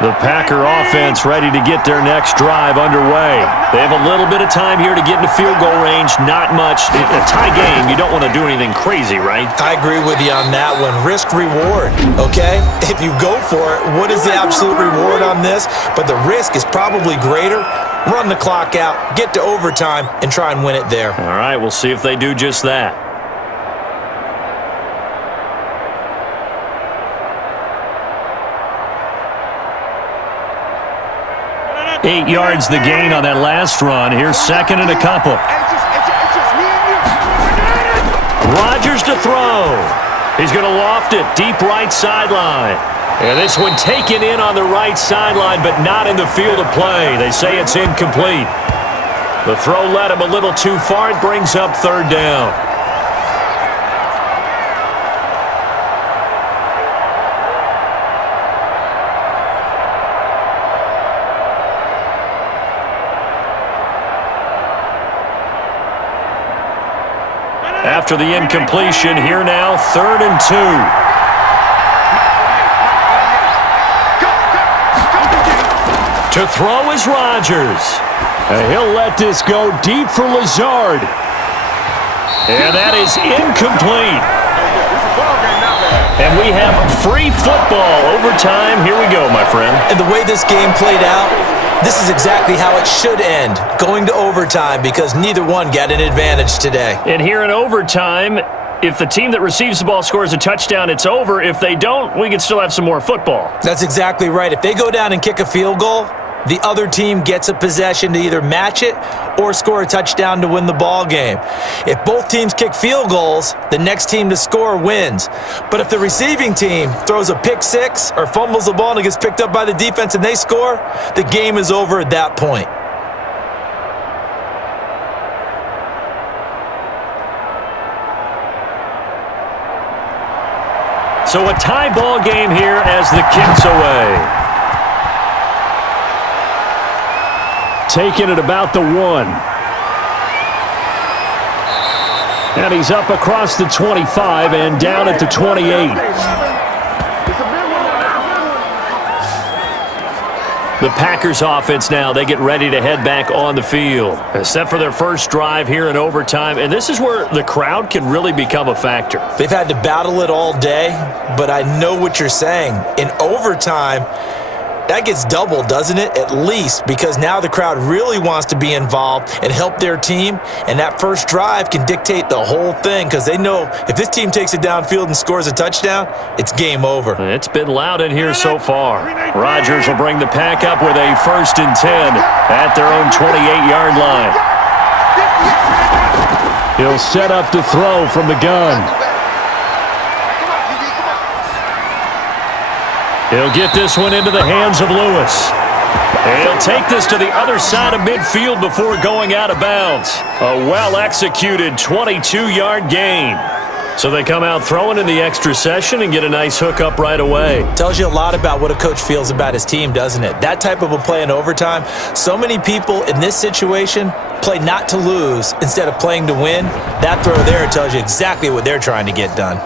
The Packer offense ready to get their next drive underway. They have a little bit of time here to get into field goal range. Not much. In a tie game, you don't want to do anything crazy, right? I agree with you on that one. Risk-reward, okay? If you go for it, what is the absolute reward on this? But the risk is probably greater. Run the clock out, get to overtime, and try and win it there. All right, we'll see if they do just that. 8 yards the gain on that last run. Here's second and a couple. Rodgers to throw. He's going to loft it deep right sideline. And this one taken in on the right sideline, but not in the field of play. They say it's incomplete. The throw led him a little too far. It brings up third down. After the incompletion, here now, 3rd and 2. To throw is Rodgers. And he'll let this go deep for Lazard. And that is incomplete. And we have free football. Overtime. Here we go, my friend. And the way this game played out, this is exactly how it should end, going to overtime, because neither one got an advantage today. And here in overtime, if the team that receives the ball scores a touchdown, it's over. If they don't, we can still have some more football. That's exactly right. If they go down and kick a field goal, the other team gets a possession to either match it or score a touchdown to win the ball game. If both teams kick field goals, the next team to score wins. But if the receiving team throws a pick six or fumbles the ball and it gets picked up by the defense and they score, the game is over at that point. So a tie ball game here as the kick's away. Taking it about the 1. And he's up across the 25 and down at the 28. The Packers offense now, they get ready to head back on the field. Set for their first drive here in overtime. And this is where the crowd can really become a factor. They've had to battle it all day, but I know what you're saying. In overtime, that gets doubled, doesn't it? At least, because now the crowd really wants to be involved and help their team, and that first drive can dictate the whole thing because they know if this team takes it downfield and scores a touchdown, it's game over. It's been loud in here so far. Rodgers will bring the pack up with a 1st and 10 at their own 28-yard line. He'll set up to throw from the gun. He'll get this one into the hands of Lewis. And he'll take this to the other side of midfield before going out of bounds. A well-executed 22-yard gain. So they come out throwing in the extra session and get a nice hook up right away. Tells you a lot about what a coach feels about his team, doesn't it? That type of a play in overtime, so many people in this situation play not to lose instead of playing to win. That throw there tells you exactly what they're trying to get done.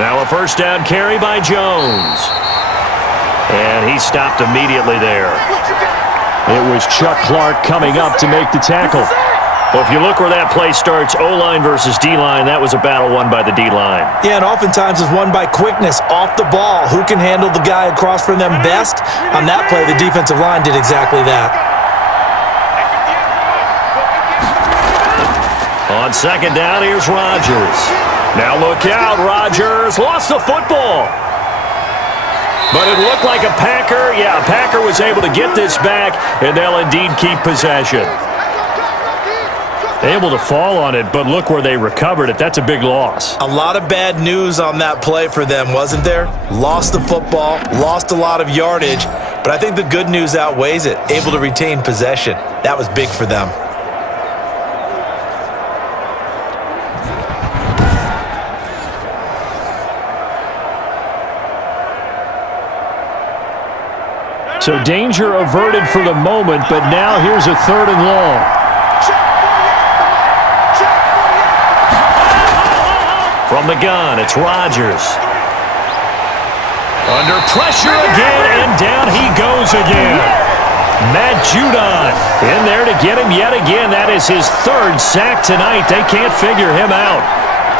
Now a first down carry by Jones. And he stopped immediately there. It was Chuck Clark coming up to make the tackle. Well, if you look where that play starts, O-line versus D-line, that was a battle won by the D-line. Yeah, and oftentimes it's won by quickness off the ball. Who can handle the guy across from them best? On that play, the defensive line did exactly that. On second down, here's Rodgers. Now look out, Rodgers lost the football. But it looked like a Packer. Yeah, a Packer was able to get this back, and they'll indeed keep possession. Able to fall on it, but look where they recovered it. That's a big loss. A lot of bad news on that play for them, wasn't there? Lost the football, lost a lot of yardage, but I think the good news outweighs it. Able to retain possession. That was big for them. So danger averted for the moment, but now here's a 3rd and long. From the gun, it's Rodgers. Under pressure again, and down he goes again. Matt Judon in there to get him yet again. That is his 3rd sack tonight. They can't figure him out.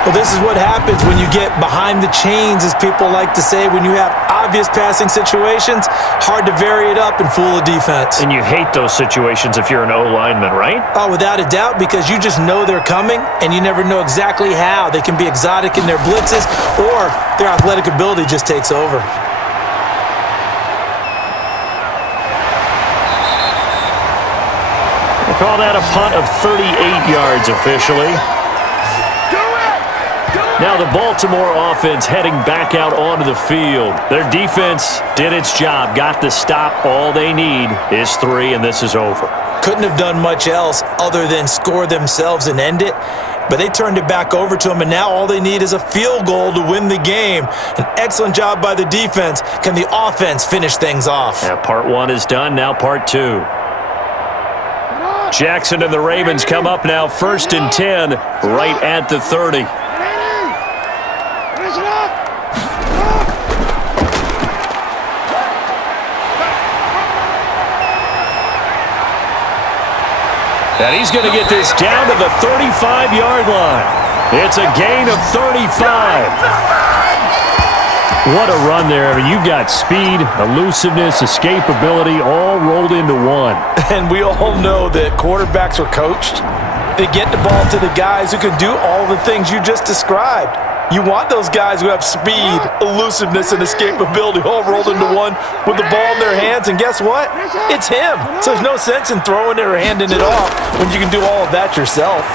Well, this is what happens when you get behind the chains, as people like to say, when you have obvious passing situations, hard to vary it up and fool a defense. And you hate those situations if you're an O-lineman, right? Oh, without a doubt, because you just know they're coming, and you never know exactly how. They can be exotic in their blitzes, or their athletic ability just takes over. They call that a punt of 38 yards officially. Now the Baltimore offense heading back out onto the field. Their defense did its job, got the stop. All they need is 3, and this is over. Couldn't have done much else other than score themselves and end it, but they turned it back over to them, and now all they need is a field goal to win the game. An excellent job by the defense. Can the offense finish things off? Yeah, part 1 is done, now part 2. Jackson and the Ravens come up now, 1st and 10, right at the 30. And he's going to get this down to the 35-yard line. It's a gain of 35. What a run there. I mean, you've got speed, elusiveness, escapability all rolled into one. And we all know that quarterbacks are coached. They get the ball to the guys who can do all the things you just described. You want those guys who have speed, elusiveness, and escapability all rolled into one with the ball in their hands, and guess what? It's him. So there's no sense in throwing it or handing it off when you can do all of that yourself.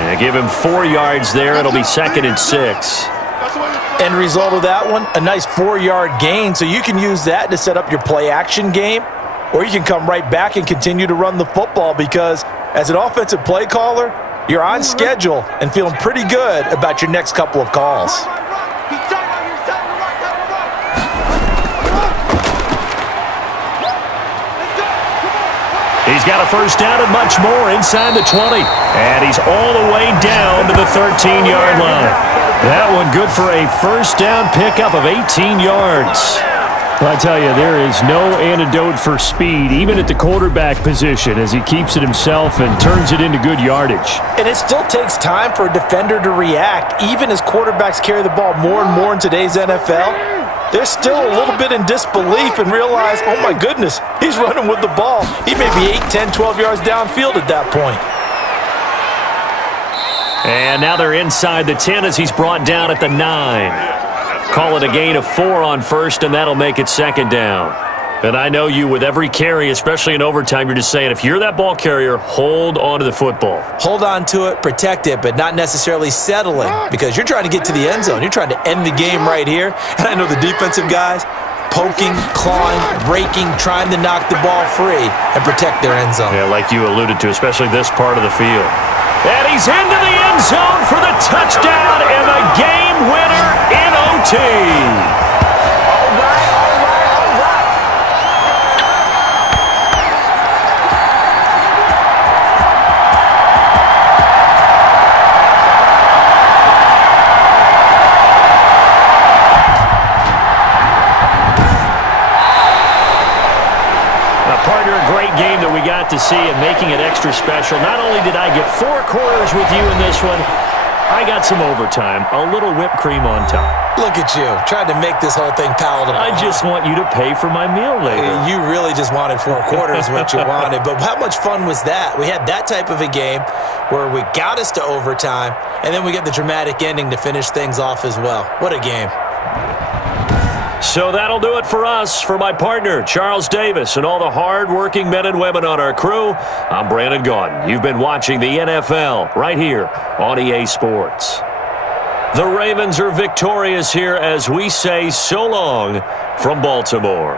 Yeah, give him 4 yards there. It'll be 2nd and 6. End result of that one, a nice 4-yard gain, so you can use that to set up your play-action game, or you can come right back and continue to run the football because as an offensive play caller, you're on schedule and feeling pretty good about your next couple of calls. He's got a first down and much more inside the 20. And he's all the way down to the 13-yard line. That one good for a first down pickup of 18 yards. I tell you, there is no antidote for speed, even at the quarterback position, as he keeps it himself and turns it into good yardage. And it still takes time for a defender to react. Even as quarterbacks carry the ball more and more in today's NFL, they're still a little bit in disbelief and realize, oh my goodness, he's running with the ball. He may be 8, 10, 12 yards downfield at that point. And now they're inside the 10 as he's brought down at the 9. Call it a gain of 4 on first, and that'll make it 2nd down. And I know you, with every carry, especially in overtime, you're just saying, if you're that ball carrier, hold on to the football. Hold on to it, protect it, but not necessarily settling because you're trying to get to the end zone. You're trying to end the game right here. And I know the defensive guys poking, clawing, breaking, trying to knock the ball free and protect their end zone. Yeah, like you alluded to, especially this part of the field. And he's into the end zone for the touchdown and the game winner in OT. Game that we got to see and making it extra special. Not only did I get 4 quarters with you in this one, I got some overtime, a little whipped cream on top. Look at you, trying to make this whole thing palatable. I just want you to pay for my meal later. You really just wanted 4 quarters what you wanted, but how much fun was that? We had that type of a game where we got us to overtime, and then we get the dramatic ending to finish things off as well. What a game. So that'll do it for us. For my partner, Charles Davis, and all the hard-working men and women on our crew, I'm Brandon Gaudin. You've been watching the NFL right here on EA Sports. The Ravens are victorious here as we say so long from Baltimore.